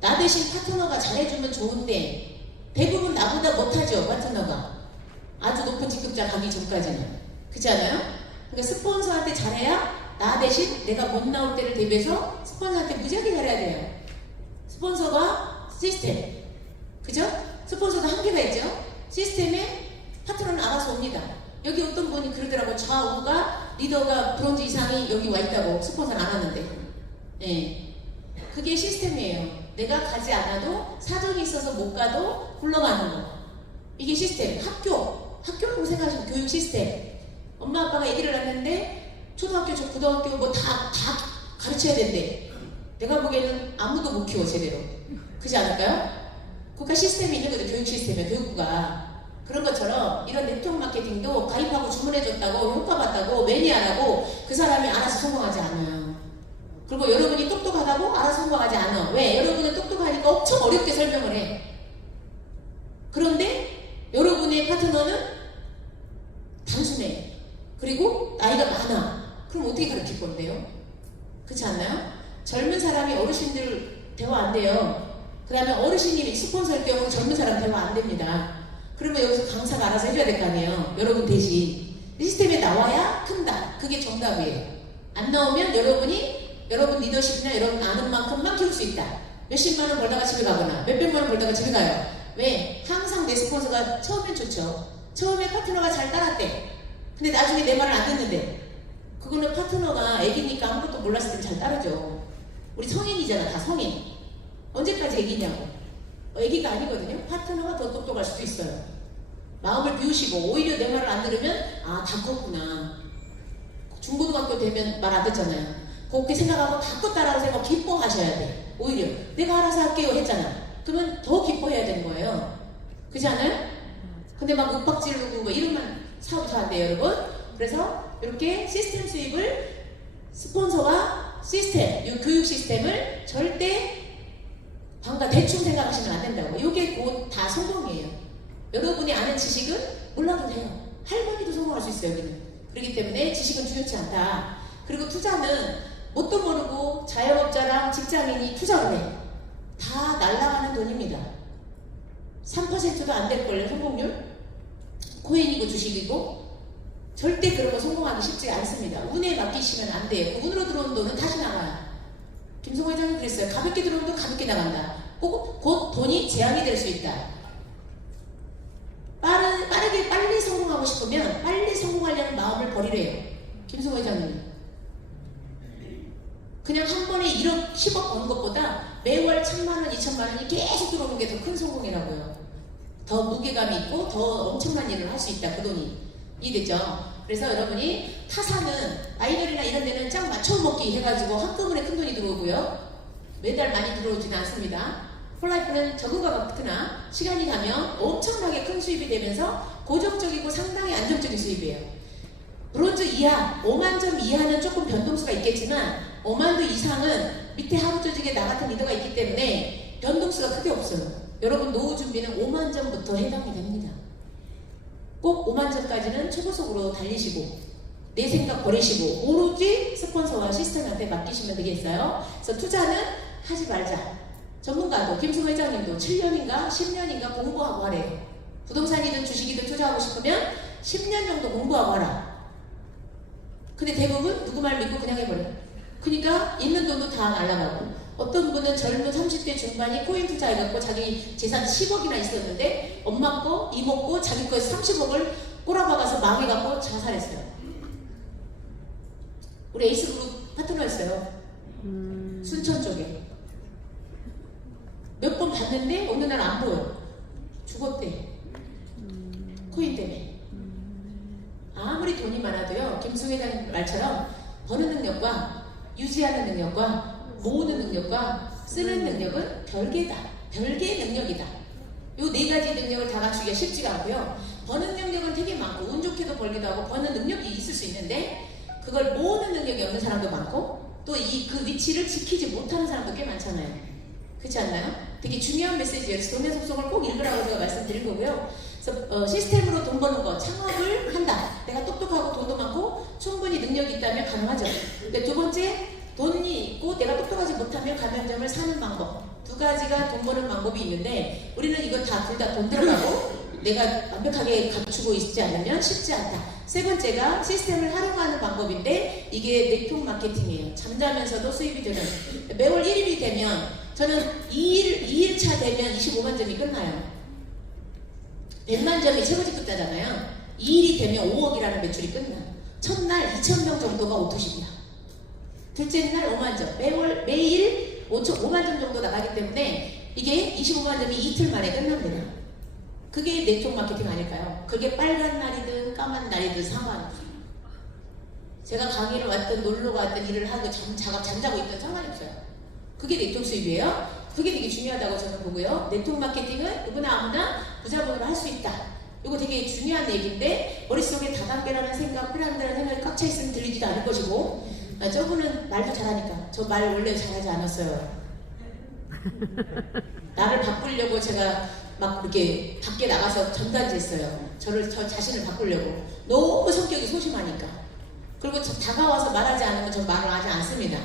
나 대신 파트너가 잘해주면 좋은데 대부분 나보다 못하죠, 파트너가. 아주 높은 직급자 가기 전까지는. 그렇지 않아요? 그러니까 스폰서한테 잘해야 나 대신 내가 못 나올 때를 대비해서 스폰서한테 무지하게 잘해야 돼요. 스폰서가 시스템. 그죠? 스폰서도 한계가 있죠? 시스템에 파트너는 알아서 옵니다. 여기 어떤 분이 그러더라고. 좌우가 리더가 브론즈 이상이 여기 와 있다고 스폰서는 안 하는데. 예. 그게 시스템이에요. 내가 가지 않아도 사정이 있어서 못 가도 굴러가는 거. 이게 시스템. 학교라고 생각하시면 교육 시스템. 엄마 아빠가 아기를 낳는데 초등학교, 고등학교 뭐 다 가르쳐야 된대. 내가 보기에는 아무도 못 키워 제대로. 그렇지 않을까요? 국가 시스템이 있는 거죠. 교육 시스템이에요. 교육부가. 그런 것처럼 이런 네트워크 마케팅도 가입하고 주문해줬다고 효과봤다고 매니아라고 그 사람이 알아서 성공하지 않아요. 그리고 여러분이 똑똑하다고 알아서 성공하지 않아. 왜? 여러분은 똑똑하니까 엄청 어렵게 설명을 해. 그런데 여러분의 파트너는 단순해. 그리고 나이가 많아. 그럼 어떻게 가르칠 건데요? 그렇지 않나요? 젊은 사람이 어르신들 대화 안 돼요. 그 다음에 어르신님이 스폰서일 경우 젊은 사람 대화 안 됩니다. 그러면 여기서 강사가 알아서 해줘야 될 거 아니에요. 여러분 대신. 시스템에 나와야 큰다. 그게 정답이에요. 안 나오면 여러분 리더십이나 여러분 아는 만큼만 키울 수 있다. 몇십만 원 벌다가 집에 가거나 몇백만 원 벌다가 집에 가요. 왜? 항상 내 스폰서가 처음엔 좋죠. 처음에 파트너가 잘 따랐대. 근데 나중에 내 말을 안 듣는데 그거는 파트너가 애기니까 아무것도 몰랐을 때 잘 따르죠. 우리 성인이잖아. 다 성인. 언제까지 애기냐고. 애기가 아니거든요. 파트너가 더 똑똑할 수도 있어요. 마음을 비우시고 오히려 내 말을 안 들으면 아, 다 컸구나. 중고등학교 되면 말 안 듣잖아요. 그렇게 생각하고 다 컸다라고 생각하고 기뻐하셔야 돼. 오히려 내가 알아서 할게요 했잖아. 그러면 더 기뻐해야 되는 거예요. 그렇지 않아요? 근데 막 윽박 지르고 뭐 이러면 사업이 잘 안 돼요, 여러분. 그래서 이렇게 시스템 수입을 스폰서와 시스템, 이 교육 시스템을 절대 방과 대충 생각하시면 안 된다고. 이게 곧 다 성공이에요. 여러분이 아는 지식은 몰라도 돼요. 할머니도 성공할 수 있어요, 여기는. 그렇기 때문에 지식은 중요치 않다. 그리고 투자는 뭣도 모르고 자영업자랑 직장인이 투자를 해. 다 날아가는 돈입니다. 3%도 안 될걸요, 성공률? 코인이고 주식이고. 절대 그런 거 성공하기 쉽지 않습니다. 운에 맡기시면 안 돼요. 그 운으로 들어온 돈은 다시 나가요. 김성호 회장님 그랬어요. 가볍게 들어오면 또 가볍게 나간다. 곧 돈이 재앙이 될 수 있다. 빠르게 빨리 성공하고 싶으면 빨리 성공하려는 마음을 버리래요. 김성호 회장님. 그냥 한 번에 1억, 10억 버는 것보다 매월 1,000만 원, 2,000만 원이 계속 들어오는 게 더 큰 성공이라고요. 더 무게감이 있고 더 엄청난 일을 할 수 있다. 그 돈이. 이해됐죠? 그래서 여러분이 타사는 아이들이나 이런 데는 짱 맞춰 먹기 해가지고 한꺼번에 큰 돈이 들어오고요. 매달 많이 들어오지는 않습니다. 폴라이프는 적은 것 같으나 시간이 가면 엄청나게 큰 수입이 되면서 고정적이고 상당히 안정적인 수입이에요. 브론즈 이하, 5만 점 이하는 조금 변동수가 있겠지만 5만 도 이상은 밑에 하루 조직에 나 같은 리더가 있기 때문에 변동수가 크게 없어요. 여러분 노후 준비는 5만 점부터 해당이 됩니다. 꼭 5만 점까지는 초고속으로 달리시고 내 생각 버리시고 오로지 스폰서와 시스템한테 맡기시면 되겠어요. 그래서 투자는 하지 말자. 전문가도 김승호 회장님도 7년인가 10년인가 공부하고 하래요. 부동산이든 주식이든 투자하고 싶으면 10년 정도 공부하고 하라. 근데 대부분 누구 말 믿고 그냥 해버려. 그러니까 있는 돈도 다 날아가고 어떤 분은 젊은 30대 중반이 코인 투자해갖고 자기 재산 10억이나 있었는데 엄마 거, 이모 거, 자기 거에서 30억을 꼬라박아서 망해갖고 자살했어요. 우리 에이스그룹 파트너였어요. 순천 쪽에. 몇 번 봤는데 어느 날 안 보여. 죽었대. 코인 때문에. 아무리 돈이 많아도요, 김수 회장님 말처럼 버는 능력과 유지하는 능력과 모으는 능력과 쓰는 능력은 별개다. 별개의 능력이다. 요 네 가지 능력을 다 갖추기가 쉽지가 않고요. 버는 능력은 되게 많고 운 좋게도 벌기도 하고 버는 능력이 있을 수 있는데 그걸 모으는 능력이 없는 사람도 많고 또 그 위치를 지키지 못하는 사람도 꽤 많잖아요. 그렇지 않나요? 되게 중요한 메시지예요. 그래서 돈의 속성을 꼭 읽으라고 제가 말씀드린 거고요. 그래서 시스템으로 돈 버는 거, 창업을 한다. 내가 똑똑하고 돈도 많고 충분히 능력이 있다면 가능하죠. 근데 두 번째, 돈이 있고 내가 똑똑하지 못하면 가맹점을 사는 방법. 두 가지가 돈 버는 방법이 있는데 우리는 이거 둘 다 돈 들어가고 내가 완벽하게 갖추고 있지 않으면 쉽지 않다. 세 번째가 시스템을 활용하는 방법인데 이게 네트워크 마케팅이에요. 잠자면서도 수입이 되는. 매월 1일이 되면 저는 2일차 되면 25만 점이 끝나요. 100만 점이 최고직급자잖아요. 2일이 되면 5억이라는 매출이 끝나. 첫날 2,000명 정도가 오토십이야. 둘째 날 5만 점. 매일 5만 점 정도 나가기 때문에 이게 25만 점이 이틀 만에 끝납니다. 그게 네트워크 마케팅 아닐까요? 그게 빨간 날이든 까만 날이든 상관없어요. 제가 강의를 왔든 놀러 갔든 일을 하고 잠자고 있든 상관이 없어요. 그게 네트워크 수입이에요. 그게 되게 중요하다고 저는 보고요. 네트워크 마케팅은 누구나 아무나 부자본으로 할 수 있다. 이거 되게 중요한 얘기인데 머릿속에 다단계라는 생각, 필요한다는 생각이 꽉 차 있으면 들리지도 않을 것이고 저분은 말도 잘하니까 저 말 원래 잘하지 않았어요. 나를 바꾸려고 제가 막 이렇게 밖에 나가서 전단지 했어요. 저 자신을 바꾸려고. 너무 성격이 소심하니까. 그리고 다가와서 말하지 않으면 전 말을 하지 않습니다.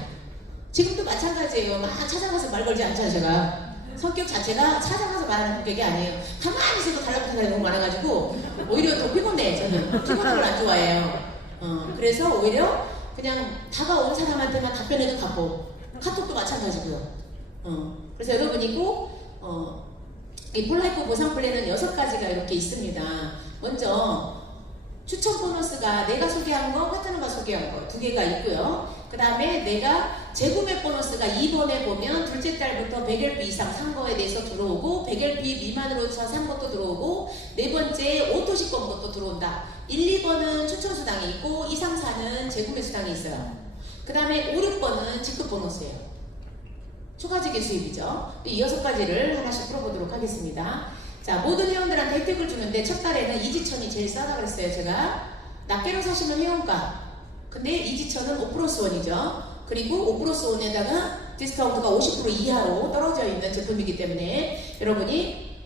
지금도 마찬가지예요. 막 찾아가서 말 걸지 않잖아요, 제가. 성격 자체가 찾아가서 말하는 성격이 아니에요. 가만히 있어도 달라붙는 사람이 너무 많아가지고 오히려 더 피곤해. 저는 피곤한 걸 안 좋아해요. 그래서 오히려 그냥 다가온 사람한테만 답변해도 바보. 카톡도 마찬가지고요. 그래서 여러분이 꼭 이 폴라이프 보상 플랜은 6가지가 이렇게 있습니다. 먼저 추천 보너스가 내가 소개한 거, 파트너가 소개한 거 2개가 있고요. 그 다음에 내가 재구매 보너스가 2번에 보면 둘째 달부터 100LP 이상 산 거에 대해서 들어오고 100LP 미만으로 산 것도 들어오고 네 번째 오토식권 것도 들어온다. 1, 2번은 추천 수당이 있고 2, 3, 4는 재구매 수당이 있어요. 그 다음에 5, 6번은 직급 보너스예요. 추가적인 수입이죠. 이 6가지를 하나씩 풀어보도록 하겠습니다. 자, 모든 회원들한테 혜택을 주는데 첫 달에는 이지천이 제일 싸다 그랬어요. 제가 낱개로 사시면 회원가. 근데 이지천은 5+1이죠. 그리고 5+1에다가 디스카운트가 50% 이하로 떨어져 있는 제품이기 때문에 여러분이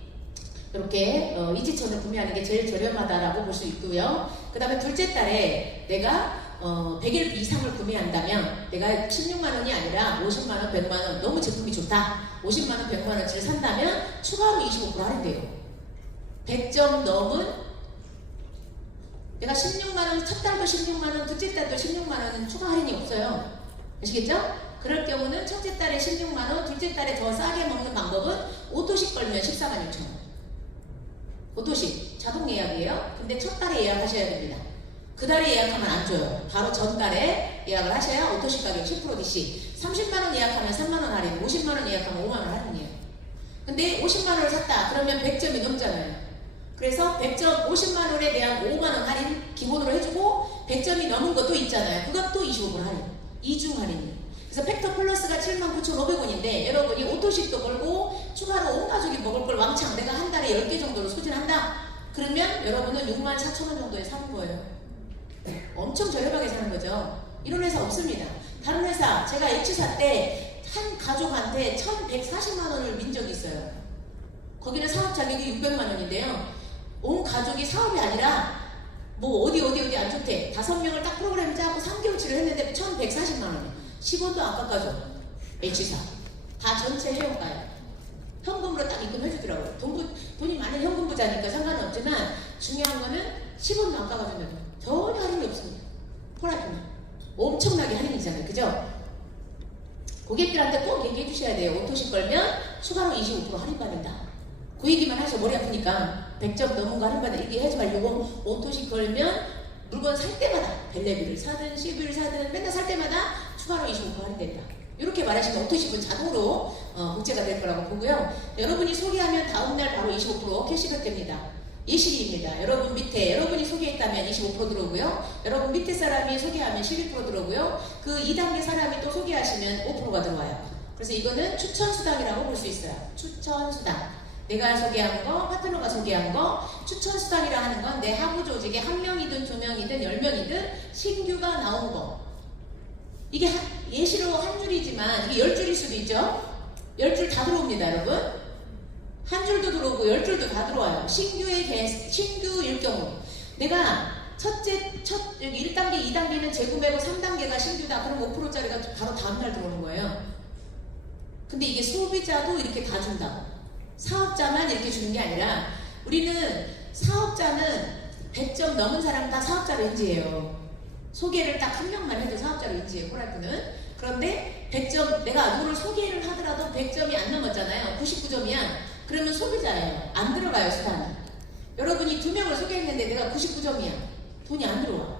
이렇게 이지천을 구매하는 게 제일 저렴하다라고 볼 수 있고요. 그 다음에 둘째 달에 내가 100LP 이상을 구매한다면 내가 16만원이 아니라 50만원, 100만원 너무 제품이 좋다. 50만원, 100만원치를 산다면 추가로 25% 할인돼요. 100점 넘은 내가 16만원, 첫 달도 16만원, 둘째 달도 16만원 추가 할인이 없어요. 아시겠죠? 그럴 경우는 첫째 달에 16만원, 둘째 달에 더 싸게 먹는 방법은 오토식 걸면 14만 6천원. 오토식 자동 예약이에요. 근데 첫 달에 예약하셔야 됩니다. 그 달에 예약하면 안 줘요. 바로 전달에 예약을 하셔야 오토식 가격 10% DC. 30만원 예약하면 3만원 할인, 50만원 예약하면 5만원 할인이에요. 근데 50만원을 샀다. 그러면 100점이 넘잖아요. 그래서 100점, 50만원에 대한 5만원 할인 기본으로 해주고 100점이 넘은 것도 있잖아요. 그것도 25% 할인. 이중 할인이에요. 그래서 팩터 플러스가 79,500원인데 여러분이 오토식도 걸고 추가로 온 가족이 먹을 걸 왕창 내가 한 달에 10개 정도로 소진한다. 그러면 여러분은 64,000원 정도에 사는 거예요. 엄청 저렴하게 사는 거죠. 이런 회사 없습니다. 다른 회사 제가 H사 때 한 가족한테 1,140만원을 민 적이 있어요. 거기는 사업 자격이 600만원인데요. 온 가족이 사업이 아니라 뭐 어디 안 좋대. 5명을 딱 프로그램 짜고 3개월치를 했는데 1,140만원이에요. 10원도 안 깎아줘. H사 다 전체 회원가예요. 현금으로 딱 입금해주더라고요. 돈이 많은 현금 부자니까 상관은 없지만 중요한 거는 10원도 안 깎아준다고. 전혀 할인이 없습니다. 폴라이프는 엄청나게 할인이잖아요. 그죠? 고객들한테 꼭 얘기해 주셔야 돼요. 오토식 걸면 추가로 25% 할인받는다. 그 얘기만 하셔. 머리 아프니까 100점 넘은 거 할인받는다. 얘기하지 말고 오토식 걸면 물건 살 때마다 벨레비를 사든 CV를 사든 맨날 살 때마다 추가로 25% 할인된다. 이렇게 말하시면 오토십은 자동으로 복제가 될 거라고 보고요. 여러분이 소개하면 다음날 바로 25% 캐시백 됩니다. 예시입니다. 여러분 밑에 여러분이 소개했다면 25% 들어오고요. 여러분 밑에 사람이 소개하면 12% 들어오고요. 그 2단계 사람이 또 소개하시면 5%가 들어와요. 그래서 이거는 추천수당이라고 볼 수 있어요. 추천수당. 내가 소개한 거, 파트너가 소개한 거, 추천수당이라 하는 건 내 하부 조직에 1명이든 2명이든 10명이든 신규가 나온 거. 이게 예시로 한 줄이지만 이게 10줄일 수도 있죠? 10줄 다 들어옵니다, 여러분. 한 줄도 들어오고 10줄도 다 들어와요. 신규일 경우. 내가 여기 1단계, 2단계는 재구매고 3단계가 신규다. 그럼 5%짜리가 바로 다음날 들어오는 거예요. 근데 이게 소비자도 이렇게 다 준다고. 사업자만 이렇게 주는 게 아니라 우리는 사업자는 100점 넘은 사람 다 사업자로 인지해요. 소개를 딱 한 명만 해도 사업자로 인지해요. 코랄프는. 그런데 100점 내가 누구를 소개를 하더라도 100점이 안 넘었잖아요. 99점이야. 그러면 소비자예요. 안 들어가요, 수단이. 여러분이 2명을 소개했는데 내가 99점이야. 돈이 안 들어와.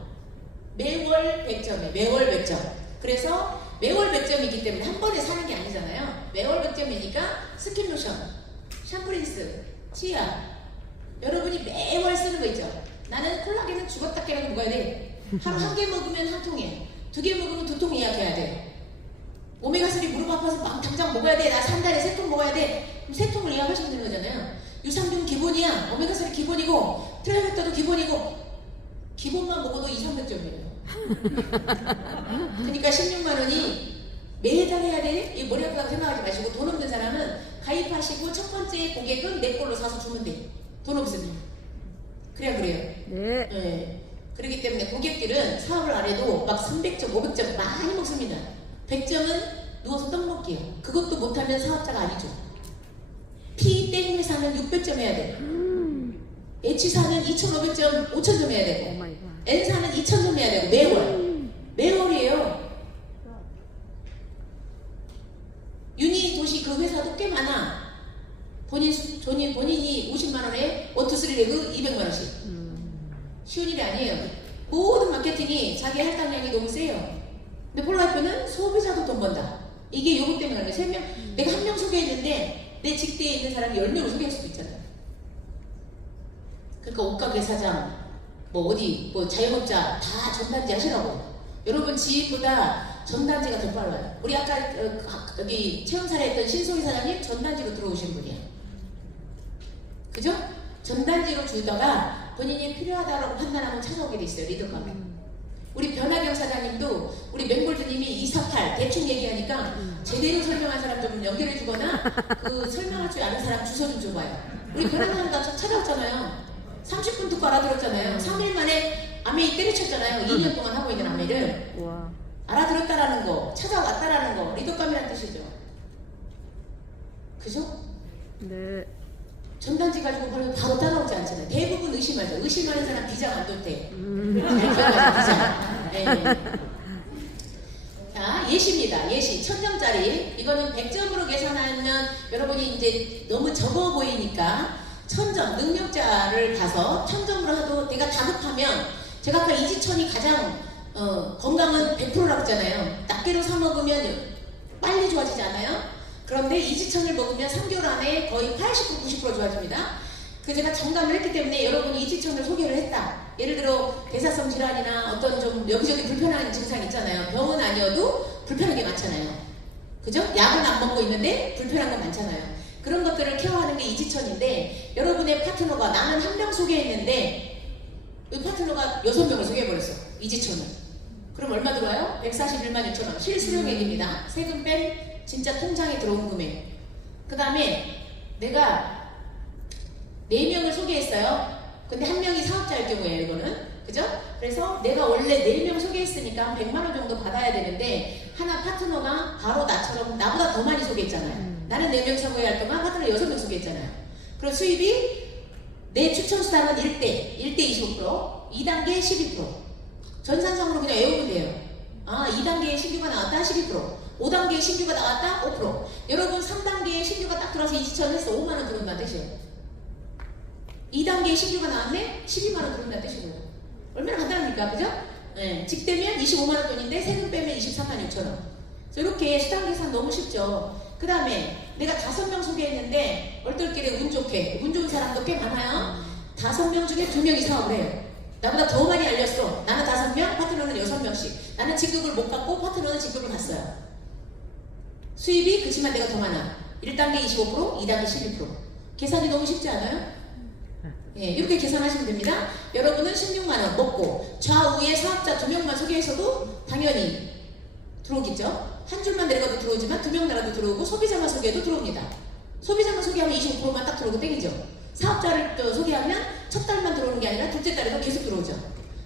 매월 100점이에요. 매월 100점. 그래서 매월 100점이기 때문에 한 번에 사는 게 아니잖아요. 매월 100점이니까 스킨로션, 샴푸린스, 치아. 여러분이 매월 쓰는 거 있죠. 나는 콜라겐은 죽었다 깨라도 먹어야 돼. 하루 1개 먹으면 1통이야. 2개 먹으면 2통 예약해야 돼. 오메가3 무릎 아파서 막 당장 먹어야 돼. 나 3달에 3통 먹어야 돼. 그럼 3통을 예약하시면 되는 거잖아요. 유산균 기본이야. 오메가3 기본이고 트라이베타도 기본이고 기본만 먹어도 200~300점이에요. 그러니까 16만원이 매달 해야 돼? 이 머리 아프다고 생각하지 마시고 돈 없는 사람은 가입하시고 첫 번째 고객은 내 걸로 사서 주면 돼. 돈 없으면. 그래요. 네. 네. 그렇기 때문에 고객들은 사업을 안 해도 막 300점, 500점 많이 먹습니다. 100점은 누워서 떡 먹기요. 그것도 못하면 사업자가 아니죠. P 땡 회사는 600점 해야 돼. H사는 2500점, 5000점 해야 되고 N사는 2000점 해야 되고 매월이에요. 유니 도시 그 회사도 꽤 많아. 본인이 50만원에 1,2,3레그 200만원씩. 쉬운 일이 아니에요. 모든 마케팅이 자기 할당량이 너무 세요. 근데 폴라이프는 소비자도 돈 번다. 이게 요거 때문에 그래요. 3명, 내가 1명 소개했는데 내 직대에 있는 사람이 10명을 소개할 수도 있잖아요. 그러니까 옷가게 사장, 자영업자 다 전단지 하시라고. 여러분 지인보다 전단지가 더 빨라요. 우리 아까 여기 체험사례 했던 신소희 사장님 전단지로 들어오신 분이야. 그죠? 전단지로 주다가 본인이 필요하다고 판단하면 찾아오게 돼 있어요. 리더감에. 우리 변화경 사장님도 우리 맹골드님이 248 대충 얘기하니까 제대로 설명한 사람 좀 연결해 주거나 그 설명할 줄 아는 사람 주소 좀 줘봐요. 우리 변화경 사장 찾아왔잖아요. 30분 듣고 알아들었잖아요. 3일 만에 아메이 때려쳤잖아요. 2년 동안 하고 있는 아메이를. 와. 알아들었다라는 거, 찾아왔다라는 거, 리더감이라는 뜻이죠. 그죠? 네. 전단지 가지고 바로 따라오지 않잖아요. 대부분 의심하죠. 의심하는 사람 비장 안 뒀대. 잘 기억하죠, 비장. 네. 자, 예시입니다. 예시. 1000점짜리. 이거는 100점으로 계산하면 여러분이 이제 너무 적어 보이니까 1000점, 능력자를 가서 1000점으로 하도 내가 다급하면 제가 아까 이지천이 가장 건강은 100%라고 했잖아요. 낱개로 사 먹으면 빨리 좋아지지 않아요? 그런데 이지천을 먹으면 3개월 안에 거의 80%, 90% 좋아집니다. 그 제가 정감을 했기 때문에 여러분이 이지천을 소개를 했다. 예를 들어 대사성 질환이나 어떤 좀 여기저기 불편한 증상 있잖아요. 병은 아니어도 불편한 게 많잖아요. 그죠? 약은 안 먹고 있는데 불편한 건 많잖아요. 그런 것들을 케어하는 게 이지천인데 여러분의 파트너가 나는 1명 소개했는데 이 파트너가 6명을 소개해버렸어. 이지천을. 그럼 얼마 들어와요? 141만 6천원. 실수령액입니다. 세금 뺀 진짜 통장에 들어온 금액. 그 다음에 내가 4명을 소개했어요. 근데 1명이 사업자일 경우에요, 이거는. 그죠? 그래서 내가 원래 4명 소개했으니까 100만원 정도 받아야 되는데 하나 파트너가 바로 나처럼 나보다 더 많이 소개했잖아요. 나는 4명 소개할 동안 파트너 6명 소개했잖아요. 그럼 수입이 내 추천수당은 1대 25%, 2단계 12%. 전산상으로 그냥 외우면 돼요. 아, 2단계에 신규가 나왔다 12%. 5단계에 신규가 나왔다 5%. 여러분 3단계에 신규가 딱 들어와서 2,000원 했어. 5만원 들어온다는 뜻이에요. 2단계에 신규가 나왔네 12만원 들어온다는 뜻이고요. 얼마나 간단합니까? 그죠? 예, 직대면 25만 원 돈인데 세금 빼면 24만 6천 원. 그래서 이렇게 수당 계산 너무 쉽죠. 그 다음에 내가 5명 소개했는데 얼떨결에 운 좋은 사람도 꽤 많아요. 5명 중에 2명이 사업을 해요. 나보다 더 많이 알렸어. 나는 5명, 파트너는 6명씩. 나는 직급을 못 갖고 파트너는 직급을 갔어요. 수입이 그치만 내가 더 많아. 1단계 25%, 2단계 12%. 계산이 너무 쉽지 않아요? 예, 이렇게 계산하시면 됩니다. 여러분은 16만원 먹고 좌우에 사업자 2명만 소개해서도 당연히 들어오겠죠? 한 줄만 내려가도 들어오지만 2명 나라도 들어오고 소비자만 소개해도 들어옵니다. 소비자만 소개하면 25%만 딱 들어오고 땡이죠. 사업자를 또 소개하면 첫 달만 들어오는 게 아니라 둘째 달에도 계속 들어오죠.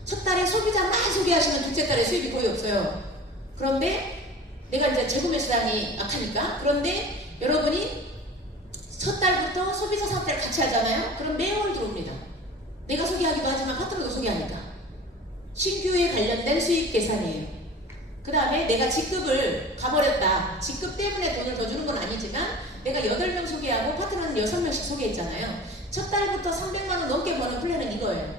첫 달에 소비자만 소개하시면 둘째 달에 수입이 거의 없어요. 그런데 내가 이제 재구매 수당이 약하니까 그런데 여러분이 첫 달부터 소비자 사업자를 같이 하잖아요. 그럼 매월 들어옵니다. 내가 소개하기도 하지만 파트너도 소개하니까. 신규에 관련된 수익 계산이에요. 그 다음에 내가 직급을 가버렸다. 직급 때문에 돈을 더 주는 건 아니지만 내가 8명 소개하고 파트너는 6명씩 소개했잖아요. 첫 달부터 300만 원 넘게 버는 플랜은 이거예요.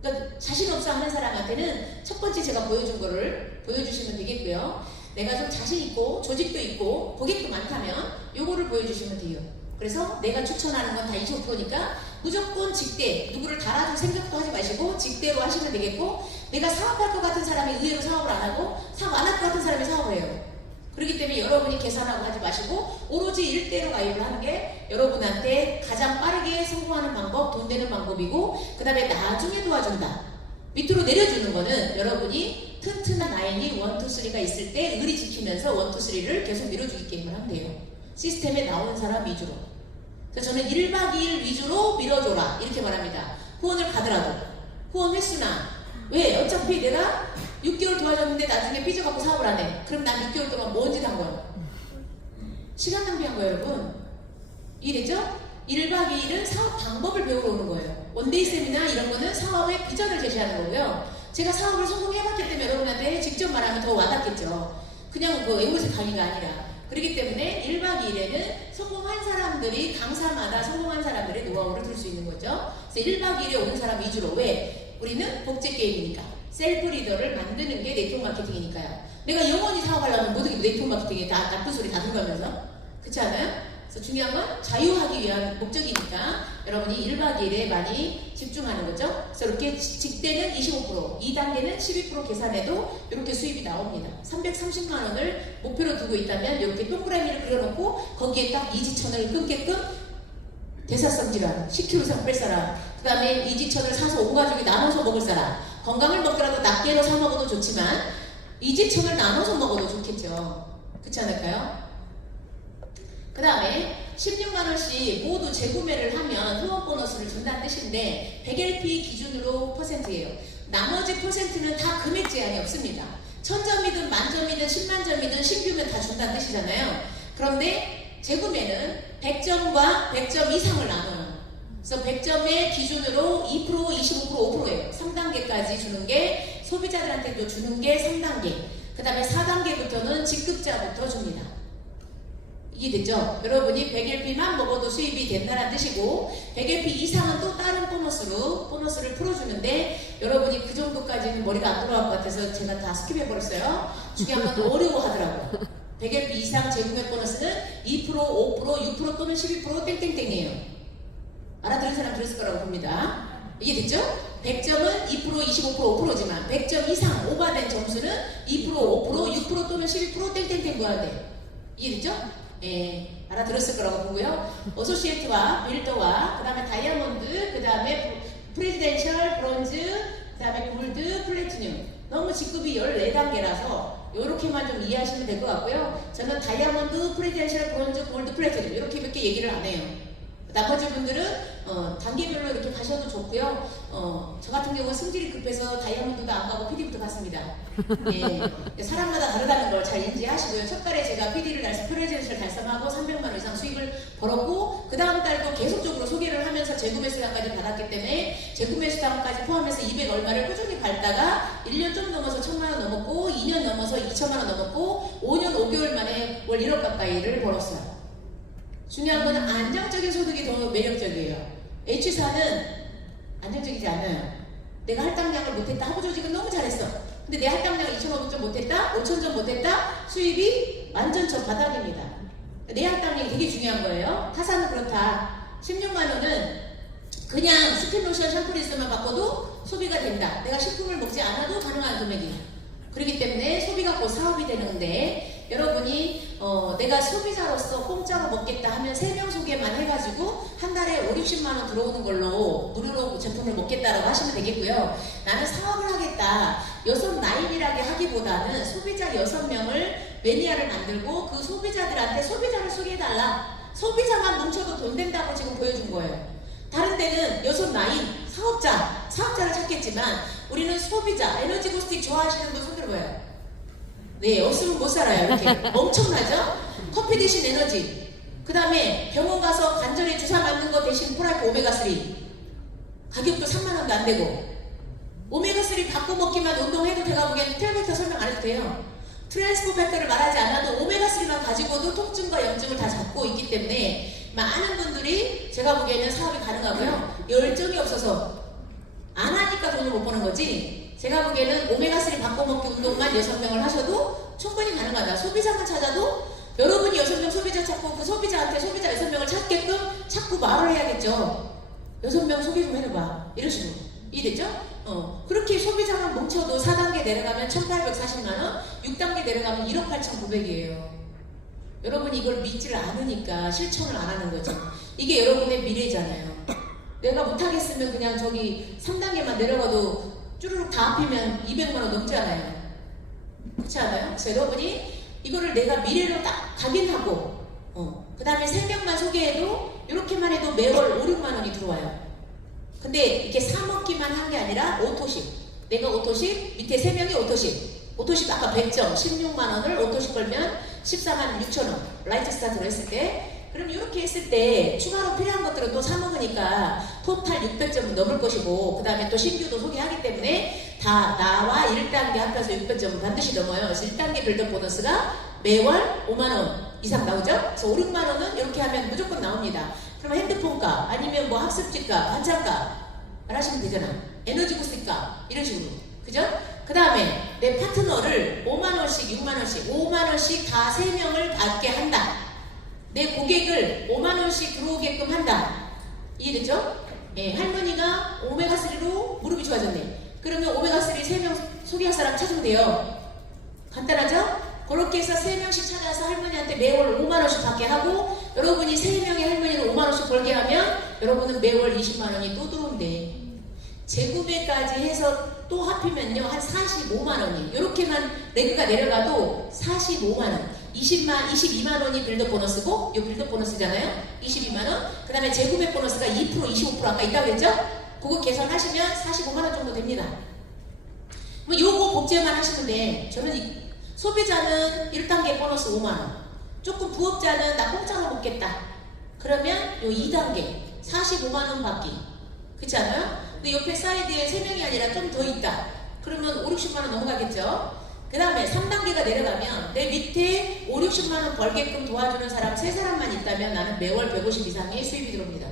그러니까 자신 없어 하는 사람한테는 첫 번째 제가 보여준 거를 보여주시면 되겠고요. 내가 좀 자신 있고 조직도 있고 고객도 많다면 요거를 보여주시면 돼요. 그래서 내가 추천하는 건 다 25%니까 무조건 직대, 누구를 달아줄 생각도 하지 마시고 직대로 하시면 되겠고, 내가 사업할 것 같은 사람이 의외로 사업을 안 하고 사업 안 할 것 같은 사람이 사업을 해요. 그렇기 때문에 여러분이 계산하고 하지 마시고 오로지 1대로 가입을 하는 게 여러분한테 가장 빠르게 성공하는 방법, 돈 되는 방법이고, 그 다음에 나중에 도와준다. 밑으로 내려주는 거는 여러분이 튼튼한 라인이 1, 2, 3가 있을 때 의리 지키면서 1, 2, 3를 계속 밀어주기 게임을 하면 돼요. 시스템에 나온 사람 위주로. 그래서 저는 1박 2일 위주로 밀어줘라 이렇게 말합니다. 후원을 가더라도 후원 횟수나, 왜? 어차피 내가 6개월 도와줬는데 나중에 삐져갖고 사업을 안 해. 그럼 난 6개월 동안 뭔 짓 한 거야? 시간 낭비한 거예요, 여러분. 이해됐죠? 1박 2일은 사업 방법을 배우러 오는 거예요. 원데이 세미나 이런 거는 사업의 비전을 제시하는 거고요. 제가 사업을 성공해봤기 때문에 여러분한테 직접 말하면 더 와닿겠죠. 그냥 그 앵무새 강의가 아니라. 그렇기 때문에 1박 2일에는 성공한 사람들이, 강사마다 성공한 사람들의 노하우를 들 수 있는 거죠. 그래서 1박 2일에 오는 사람 위주로. 왜? 우리는 복제 게임이니까. 셀프 리더를 만드는 게 네트워크 마케팅이니까요. 내가 영원히 사업하려면 모든 게 네트워크 마케팅에 다 나쁜 소리 다 들어가면서. 그렇지 않아요? 그래서 중요한 건 자유하기 위한 목적이니까 여러분이 1박 2일에 많이 집중하는 거죠. 그래서 이렇게 직대는 25%, 2단계는 12% 계산해도 이렇게 수입이 나옵니다. 330만 원을 목표로 두고 있다면 이렇게 동그라미를 그려놓고 거기에 딱 이지천을 끊게끔 대사성 질환, 10kg 이상 뺄 사람, 그 다음에 이지천을 사서 온 가족이 나눠서 먹을 사람, 건강을 먹더라도 낱개로 사 먹어도 좋지만 이지천을 나눠서 먹어도 좋겠죠. 그렇지 않을까요? 그 다음에 16만원씩 모두 재구매를 하면 후원 보너스를 준다는 뜻인데 100LP 기준으로 퍼센트예요. 나머지 퍼센트는 다 금액 제한이 없습니다. 1000점이든 만점이든 10만점이든 신규면 다 준다는 뜻이잖아요. 그런데 재구매는 100점과 100점 이상을 나눠요. 그래서 100점의 기준으로 2%, 25%, 5%예요. 3단계까지 주는 게, 소비자들한테도 주는 게 3단계. 그 다음에 4단계부터는 직급자부터 줍니다. 이해됐죠? 여러분이 100LP만 먹어도 수입이 된다는 뜻이고 100LP 이상은 또 다른 보너스를 풀어주는데 여러분이 그 정도까지는 머리가 안 돌아갈 것 같아서 제가 다 스킵해버렸어요. 중요한 건 어려워하더라고요. 100LP 이상 재구매 보너스는 2%, 5%, 6% 또는 12% 땡땡땡이에요. 알아들은 사람 들었을 거라고 봅니다. 이해됐죠? 100점은 2%, 25%, 5%지만 100점 이상 오버된 점수는 2%, 5%, 6% 또는 12% 땡땡땡 구해야 돼. 이해됐죠? 예, 알아들었을 거라고 보고요. 어소시에이트와 빌더와 그 다음에 다이아몬드, 그 다음에 프레지덴셜, 브론즈, 그 다음에 골드, 플래티늄. 너무 직급이 14단계라서 이렇게만 좀 이해하시면 될 것 같고요. 저는 다이아몬드, 프레지덴셜, 브론즈, 골드, 플래티늄 이렇게밖에 얘기를 안 해요. 나머지 분들은 단계별로 이렇게 가셔도 좋고요. 저 같은 경우는 성질이 급해서 다이아몬드도 안 가고 PD부터 갔습니다. 예, 사람마다 다르다는 걸 잘 인지하시고요. 첫 달에 제가 PD를 프레젠셜 달성하고 300만 원 이상 수익을 벌었고 그 다음 달도 계속적으로 소개를 하면서 재구매 수당까지 받았기 때문에 재구매 수당까지 포함해서 200 얼마를 꾸준히 밟다가 1년 좀 넘어서 1000만 원 넘었고 2년 넘어서 2천만 원 넘었고 5년 5개월 만에 월 1억 가까이를 벌었어요. 중요한 건 안정적인 소득이 더 매력적이에요. H사는 안정적이지 않아요. 내가 할당량을 못했다. 하부 조직은 너무 잘했어. 근데 내 할당량을 2,500점 못했다. 5,000점 못했다. 수입이 완전 저 바닥입니다. 내 할당량이 되게 중요한 거예요. 타사는 그렇다. 16만 원은 그냥 스킨 로션 샴푸 리스만 바꿔도 소비가 된다. 내가 식품을 먹지 않아도 가능한 금액이야. 그렇기 때문에 소비가 곧 사업이 되는데 여러분이 내가 소비자로서 공짜로 먹겠다 하면 3명 소개만 해가지고 한 달에 5, 60만 원 들어오는 걸로 무료로 제품을 먹겠다라고 하시면 되겠고요. 나는 사업을 하겠다. 여섯 라인이라게 하기보다는 소비자 6명을 매니아를 만들고 그 소비자들한테 소비자를 소개해달라. 소비자만 뭉쳐도 돈 된다고 지금 보여준 거예요. 다른 데는 6라인, 사업자를 찾겠지만 우리는 소비자, 에너지 고스틱 좋아하시는 분 손 들어봐요. 네, 없으면 못 살아요. 이렇게 엄청나죠? 커피 대신 에너지. 그 다음에 병원 가서 관절에 주사 맞는 거 대신 프라이프 오메가3. 가격도 3만 원도 안 되고. 오메가3 바꿔 먹기만 운동해도 제가 보기에는 트랜스포 설명 안 해도 돼요. 트랜스포 팩터를 말하지 않아도 오메가3만 가지고도 통증과 염증을 다 잡고 있기 때문에 많은 분들이 제가 보기에는 사업이 가능하고요. 열정이 없어서 안 하니까 돈을 못 버는 거지. 제가 보기에는 오메가3 바꿔먹기 운동만 6명을 하셔도 충분히 가능하다. 소비자만 찾아도 여러분이 6명 소비자 찾고 그 소비자한테 소비자 6명을 찾게끔 자꾸 말을 해야겠죠. 6명 소개 좀 해봐. 이런 식으로. 이해됐죠? 그렇게 소비자만 뭉쳐도 4단계 내려가면 1840만원, 6단계 내려가면 1억 8,900이에요. 여러분이 이걸 믿지를 않으니까 실천을 안 하는 거죠. 이게 여러분의 미래잖아요. 내가 못하겠으면 그냥 저기 3단계만 내려가도 쭈루룩 다 합히면 200만원 넘잖아요. 그렇지 않아요? 그래서 여러분이 이거를 내가 미래로 딱 각인하고 그 다음에 3명만 소개해도 이렇게만 해도 매월 5, 6만원이 들어와요. 근데 이렇게 사먹기만 한 게 아니라 오토식. 내가 오토식, 밑에 3명이 오토식. 오토식 아까 100점, 16만원을 오토식 걸면 14만 6천원. 라이트 스타트로 했을 때. 그럼 이렇게 했을 때 추가로 필요한 것들은 또 사먹으니까 토탈 600점은 넘을 것이고 그 다음에 또 신규도 소개하기 때문에 다 나와 1단계 합해서 600점은 반드시 넘어요. 그래서 1단계 빌드업 보너스가 매월 5만원 이상 나오죠? 그래서 5, 6만원은 이렇게 하면 무조건 나옵니다. 그러면 핸드폰값 아니면 뭐 학습지값, 반찬값 말하시면 되잖아. 에너지 고스틱값 이런 식으로. 그죠? 그 다음에 내 파트너를 5만원씩, 6만원씩, 5만원씩 다 3명을 받게 한다. 내 고객을 5만원씩 들어오게끔 한다. 이해됐죠? 예, 할머니가 오메가3로 무릎이 좋아졌네. 그러면 오메가3 3명 소개할 사람 찾으면 돼요. 간단하죠? 그렇게 해서 3명씩 찾아서 할머니한테 매월 5만원씩 받게 하고 여러분이 3명의 할머니를 5만원씩 벌게 하면 여러분은 매월 20만원이 또 들어온대. 재구매까지 해서 또 합히면요 한 45만원이 이렇게만 레그가 내려가도 45만원 22만원이 빌드업 보너스고 이 빌드업 보너스잖아요. 22만원 그 다음에 재구매 보너스가 2% 25% 아까 있다고 했죠? 그거 계산하시면 45만원 정도 됩니다. 뭐 요거 복제만 하시면 돼. 저는 소비자는 1단계 보너스 5만원 조금 부업자는 나 공짜로 먹겠다 그러면 요 2단계 45만원 받기. 그렇지 않아요? 근데 옆에 사이드에 3명이 아니라 좀 더 있다 그러면 5, 60만원 넘어가겠죠? 그 다음에 3단계가 내려가면 내 밑에 5, 60만원 벌게끔 도와주는 사람 3사람만 있다면 나는 매월 150 이상의 수입이 들어옵니다.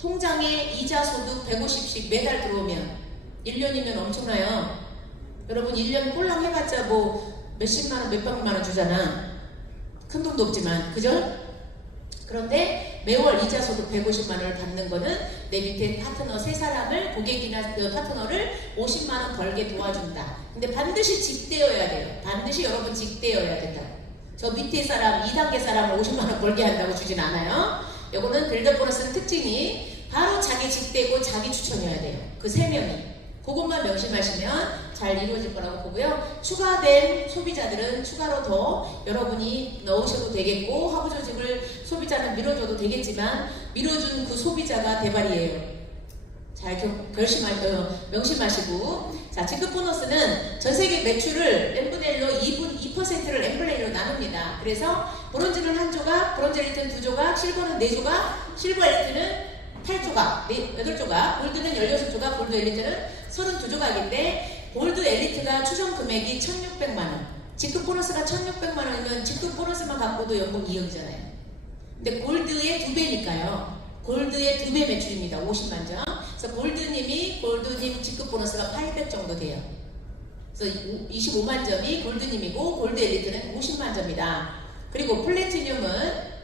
통장에 이자 소득 150씩 매달 들어오면 1년이면 엄청나요. 여러분 1년 꼴랑 해봤자 뭐 몇십만원 몇백만원 주잖아. 큰 돈도 없지만 그죠? 그런데 매월 이자 소득 150만원을 받는 거는 내 밑에 파트너 3사람을 고객이나 그 파트너를 50만원 벌게 도와준다. 근데 반드시 직대여야 돼요. 반드시 여러분 직대여야 된다. 저 밑에 사람 2단계 사람을 50만원 벌게 한다고 주진 않아요. 요거는 빌드업 보너스는 특징이 바로 자기 직대고 자기 추천이어야 돼요. 그 3명이. 그것만 명심하시면 잘 이루어질 거라고 보고요. 추가된 소비자들은 추가로 더 여러분이 넣으셔도 되겠고 하부 조직을 소비자는 밀어줘도 되겠지만 밀어준 그 소비자가 대발이에요. 잘 명심하시고 자 진급 보너스는 전세계 매출을 n분의 1로 2%를 n분의 1로 나눕니다. 그래서 브론즈는 1조각, 브론즈 엘리트는 2조각, 실버는 4조각, 실버 엘리트는 8조각, 8조각, 골드는 16조각, 골드 엘리트는 32조각인데 골드 엘리트가 추정 금액이 1,600만원 직급 보너스가 1,600만원이면 직급 보너스만 갖고도 연봉 2억이잖아요. 근데 골드의 2배니까요. 골드의 2배 매출입니다. 50만점. 그래서 골드님 직급 보너스가 800 정도 돼요. 그래서 25만 점이 골드님이고 골드 엘리트는 50만 점이다. 그리고 플래티늄은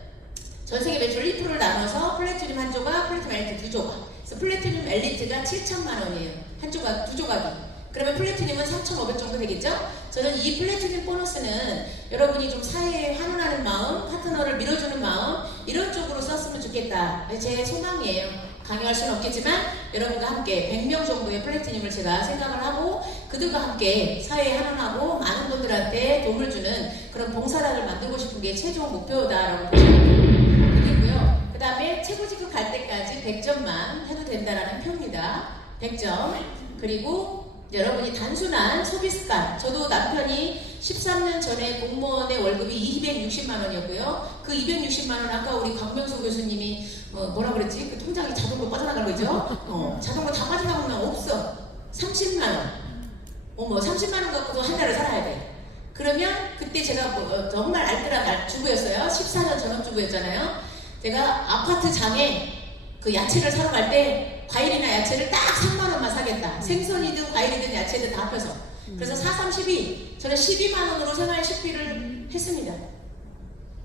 전 세계 매출 1%를 나눠서 플래티늄 한 조각, 플래티늄 엘리트 두 조각. 그래서 플래티늄 엘리트가 7천만 원이에요. 한 조각, 두 조각이. 그러면 플래티늄은 3,500 정도 되겠죠? 저는 이 플래티늄 보너스는 여러분이 좀 사회에 환원하는 마음, 파트너를 밀어주는 마음, 이런 쪽으로 썼으면 좋겠다. 제 소망이에요. 강요할 수는 없겠지만 여러분과 함께 100명 정도의 플래티늄을 제가 생각을 하고 그들과 함께 사회에 환원하고 많은 분들한테 도움을 주는 그런 봉사단을 만들고 싶은 게 최종 목표다라고 보시면 되겠고요. 그 다음에 최고직급 갈 때까지 100점만 해도 된다라는 표입니다. 100점. 그리고 여러분이 단순한 소비 습관. 저도 남편이 13년 전에 공무원의 월급이 260만 원이었고요. 그 260만 원 아까 우리 강명수 교수님이 뭐라 그랬지? 그 통장이 자동으로 빠져나간 거죠? 자동으로 다 빠져나가면 없어. 30만 원. 30만 원 갖고도 한 달을 살아야 돼. 그러면 그때 제가 정말 알뜰한 주부였어요. 14년 전업주부였잖아요. 제가 아파트 장에 그 야채를 사러 갈 때 과일이나 야채를 딱 3만 원만 사겠다. 생선이든 과일이든 야채든 다 합해서. 그래서 4, 3, 12. 저는 12만 원으로 생활 식비를 했습니다.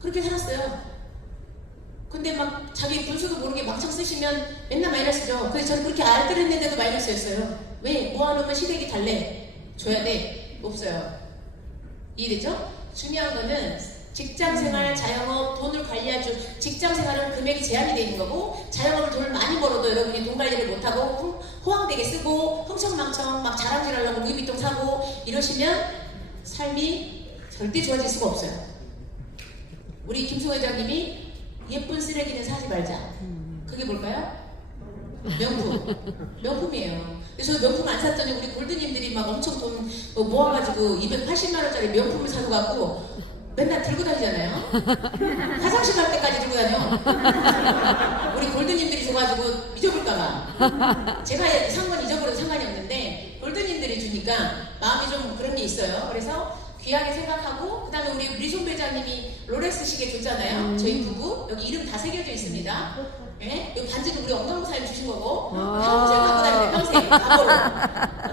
그렇게 살았어요. 근데 막 자기 분수도 모르게 막창 쓰시면 맨날 마이너스죠. 그래서 저는 그렇게 알뜰했는데도 마이너스였어요. 왜? 모아놓으면 시댁이 달래. 줘야 돼. 없어요. 이해됐죠? 중요한 거는 직장생활, 자영업, 돈을 관리할 직장생활은 금액이 제한이 되어 있는 거고 자영업을 돈을 많이 벌어도 여러분이 돈 관리를 못하고 호황되게 쓰고 흥청망청 막 자랑질하려고 루이비통 사고 이러시면 삶이 절대 좋아질 수가 없어요. 우리 김승호 회장님이 예쁜 쓰레기는 사지 말자. 그게 뭘까요? 명품이에요. 그래서 명품 안 샀더니 우리 골드님들이 막 엄청 돈 모아가지고 280만 원짜리 명품을 사고 갖고 맨날 들고 다니잖아요. 화장실 갈 때까지 들고 다녀. 우리 골드님들이 줘가지고 잊어볼까봐. 제가 산 건 잊어버려도 상관이 없는데 골드님들이 주니까 마음이 좀 그런 게 있어요. 그래서 귀하게 생각하고 그 다음에 우리 리손 배자님이 롤렉스 시계 줬잖아요. 저희 부부 여기 이름 다 새겨져 있습니다. 네? 이 반지도 우리 엉덩이사님 주신 거고 평생 갖고 다니는 평생 과거로.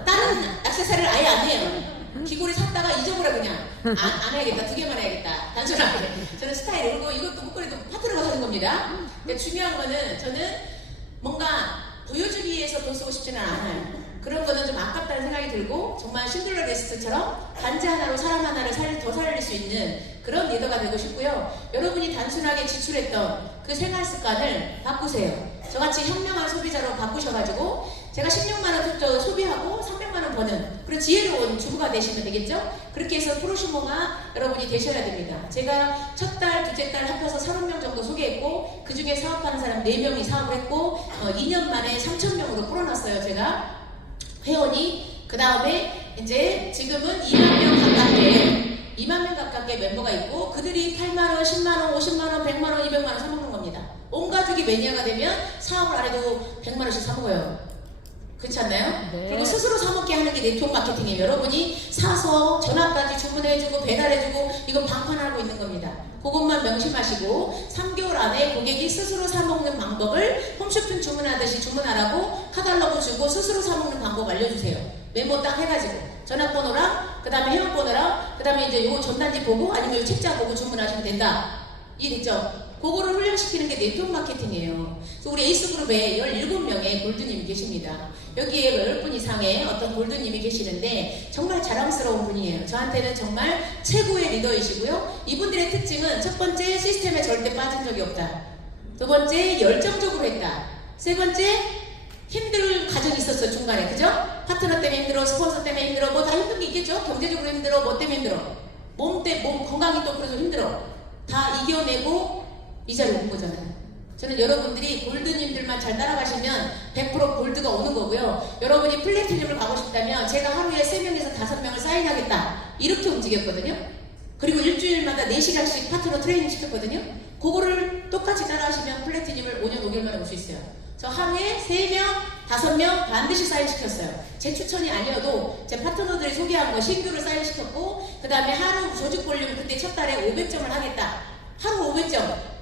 다른 액세서리를 아예 안 해요. 귀걸이 샀다가 잊어버려 그냥. 안 해야겠다. 2개만 해야겠다. 단순하게. 저는 스타일을 그리고 이것도 목걸이도 파트너가 사는 겁니다. 근데 중요한 거는 저는 뭔가 보여주기 위해서 돈 쓰고 싶지는 않아요. 그런 거는 좀 아깝다는 생각이 들고 정말 신들러 레스트처럼 반지 하나로 사람 하나를 더 살릴 수 있는 그런 리더가 되고 싶고요. 여러분이 단순하게 지출했던 그 생활 습관을 바꾸세요. 저같이 현명한 소비자로 바꾸셔가지고 제가 16만 원 소비하고 300만 원 버는 그런 지혜로운 주부가 되시면 되겠죠? 그렇게 해서 프로슈머가 여러분이 되셔야 됩니다. 제가 첫 달, 둘째 달 합해서 30명 정도 소개했고 그 중에 사업하는 사람 4명이 사업을 했고 2년 만에 3,000명으로 풀어놨어요. 제가 회원이. 그 다음에 이제 지금은 2만 명 가깝게 멤버가 있고 그들이 8만원, 10만원, 50만원, 100만원, 200만원 사먹는 겁니다. 온 가족이 매니아가 되면 사업을 안 해도 100만원씩 사먹어요. 그렇지 않나요? 네. 그리고 스스로 사먹게 하는 게 네트워크 마케팅이에요. 여러분이 사서 전화까지 주문해주고 배달해주고 이건 방판하고 있는 겁니다. 그것만 명심하시고 3개월 안에 고객이 스스로 사먹는 방법을 홈쇼핑 주문하듯이 주문하라고 카탈로그 주고 스스로 사먹는 방법 알려주세요. 메모 딱 해가지고 전화번호랑 그 다음에 회원번호랑 그 다음에 이제 요거 전단지 보고 아니면 책자 보고 주문하시면 된다. 이해됐죠? 그거를 훈련시키는 게 네트워크 마케팅이에요. 그래서 우리 에이스그룹에 17명의 골드님이 계십니다. 여기에 10분 이상의 어떤 골드님이 계시는데 정말 자랑스러운 분이에요. 저한테는 정말 최고의 리더이시고요. 이분들의 특징은 첫 번째, 시스템에 절대 빠진 적이 없다. 두 번째, 열정적으로 했다. 세 번째, 힘들 과정이 있었어요. 중간에. 그죠? 파트너 때문에 힘들어, 스폰서 때문에 힘들어, 뭐 다 힘든 게 있겠죠? 경제적으로 힘들어, 뭐 때문에 힘들어. 몸 건강이 또 그래서 힘들어. 다 이겨내고 이 자리에 온 거잖아요. 저는 여러분들이 골드님들만 잘 따라가시면 100% 골드가 오는 거고요. 여러분이 플래티늄을 가고 싶다면 제가 하루에 3명에서 5명을 사인하겠다. 이렇게 움직였거든요. 그리고 일주일마다 4시간씩 파트너 트레이닝 시켰거든요. 그거를 똑같이 따라하시면 플래티늄을 5년 5개월 만에 올 수 있어요. 저 하루에 3명, 5명 반드시 사인시켰어요. 제 추천이 아니어도 제 파트너들이 소개한 거 신규를 사인시켰고 그 다음에 하루 조직 볼륨 그때 첫 달에 500점을 하겠다. 하루 500점.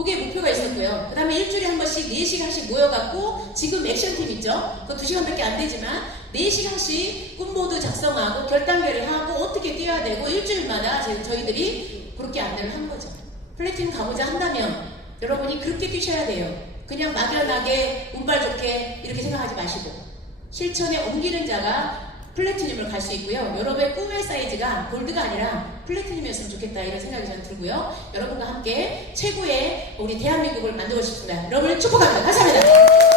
그게 목표가 있었고요. 그 다음에 일주일에 한 번씩 4시간씩 모여갖고 지금 액션팀 있죠? 그거 2시간밖에 안 되지만 4시간씩 꿈보드 작성하고 결단결을 하고 어떻게 뛰어야 되고 일주일마다 저희들이 그렇게 안내를 한 거죠. 플래티넘 가고자 한다면 여러분이 그렇게 뛰셔야 돼요. 그냥 막연하게 운발 좋게 이렇게 생각하지 마시고 실천에 옮기는 자가 플래티넘을 갈 수 있고요. 여러분의 꿈의 사이즈가 골드가 아니라 플래티넘이었으면 좋겠다 이런 생각이 저는 들고요. 여러분과 함께 최고의 우리 대한민국을 만들고 싶습니다. 여러분을 축복합니다. 감사합니다.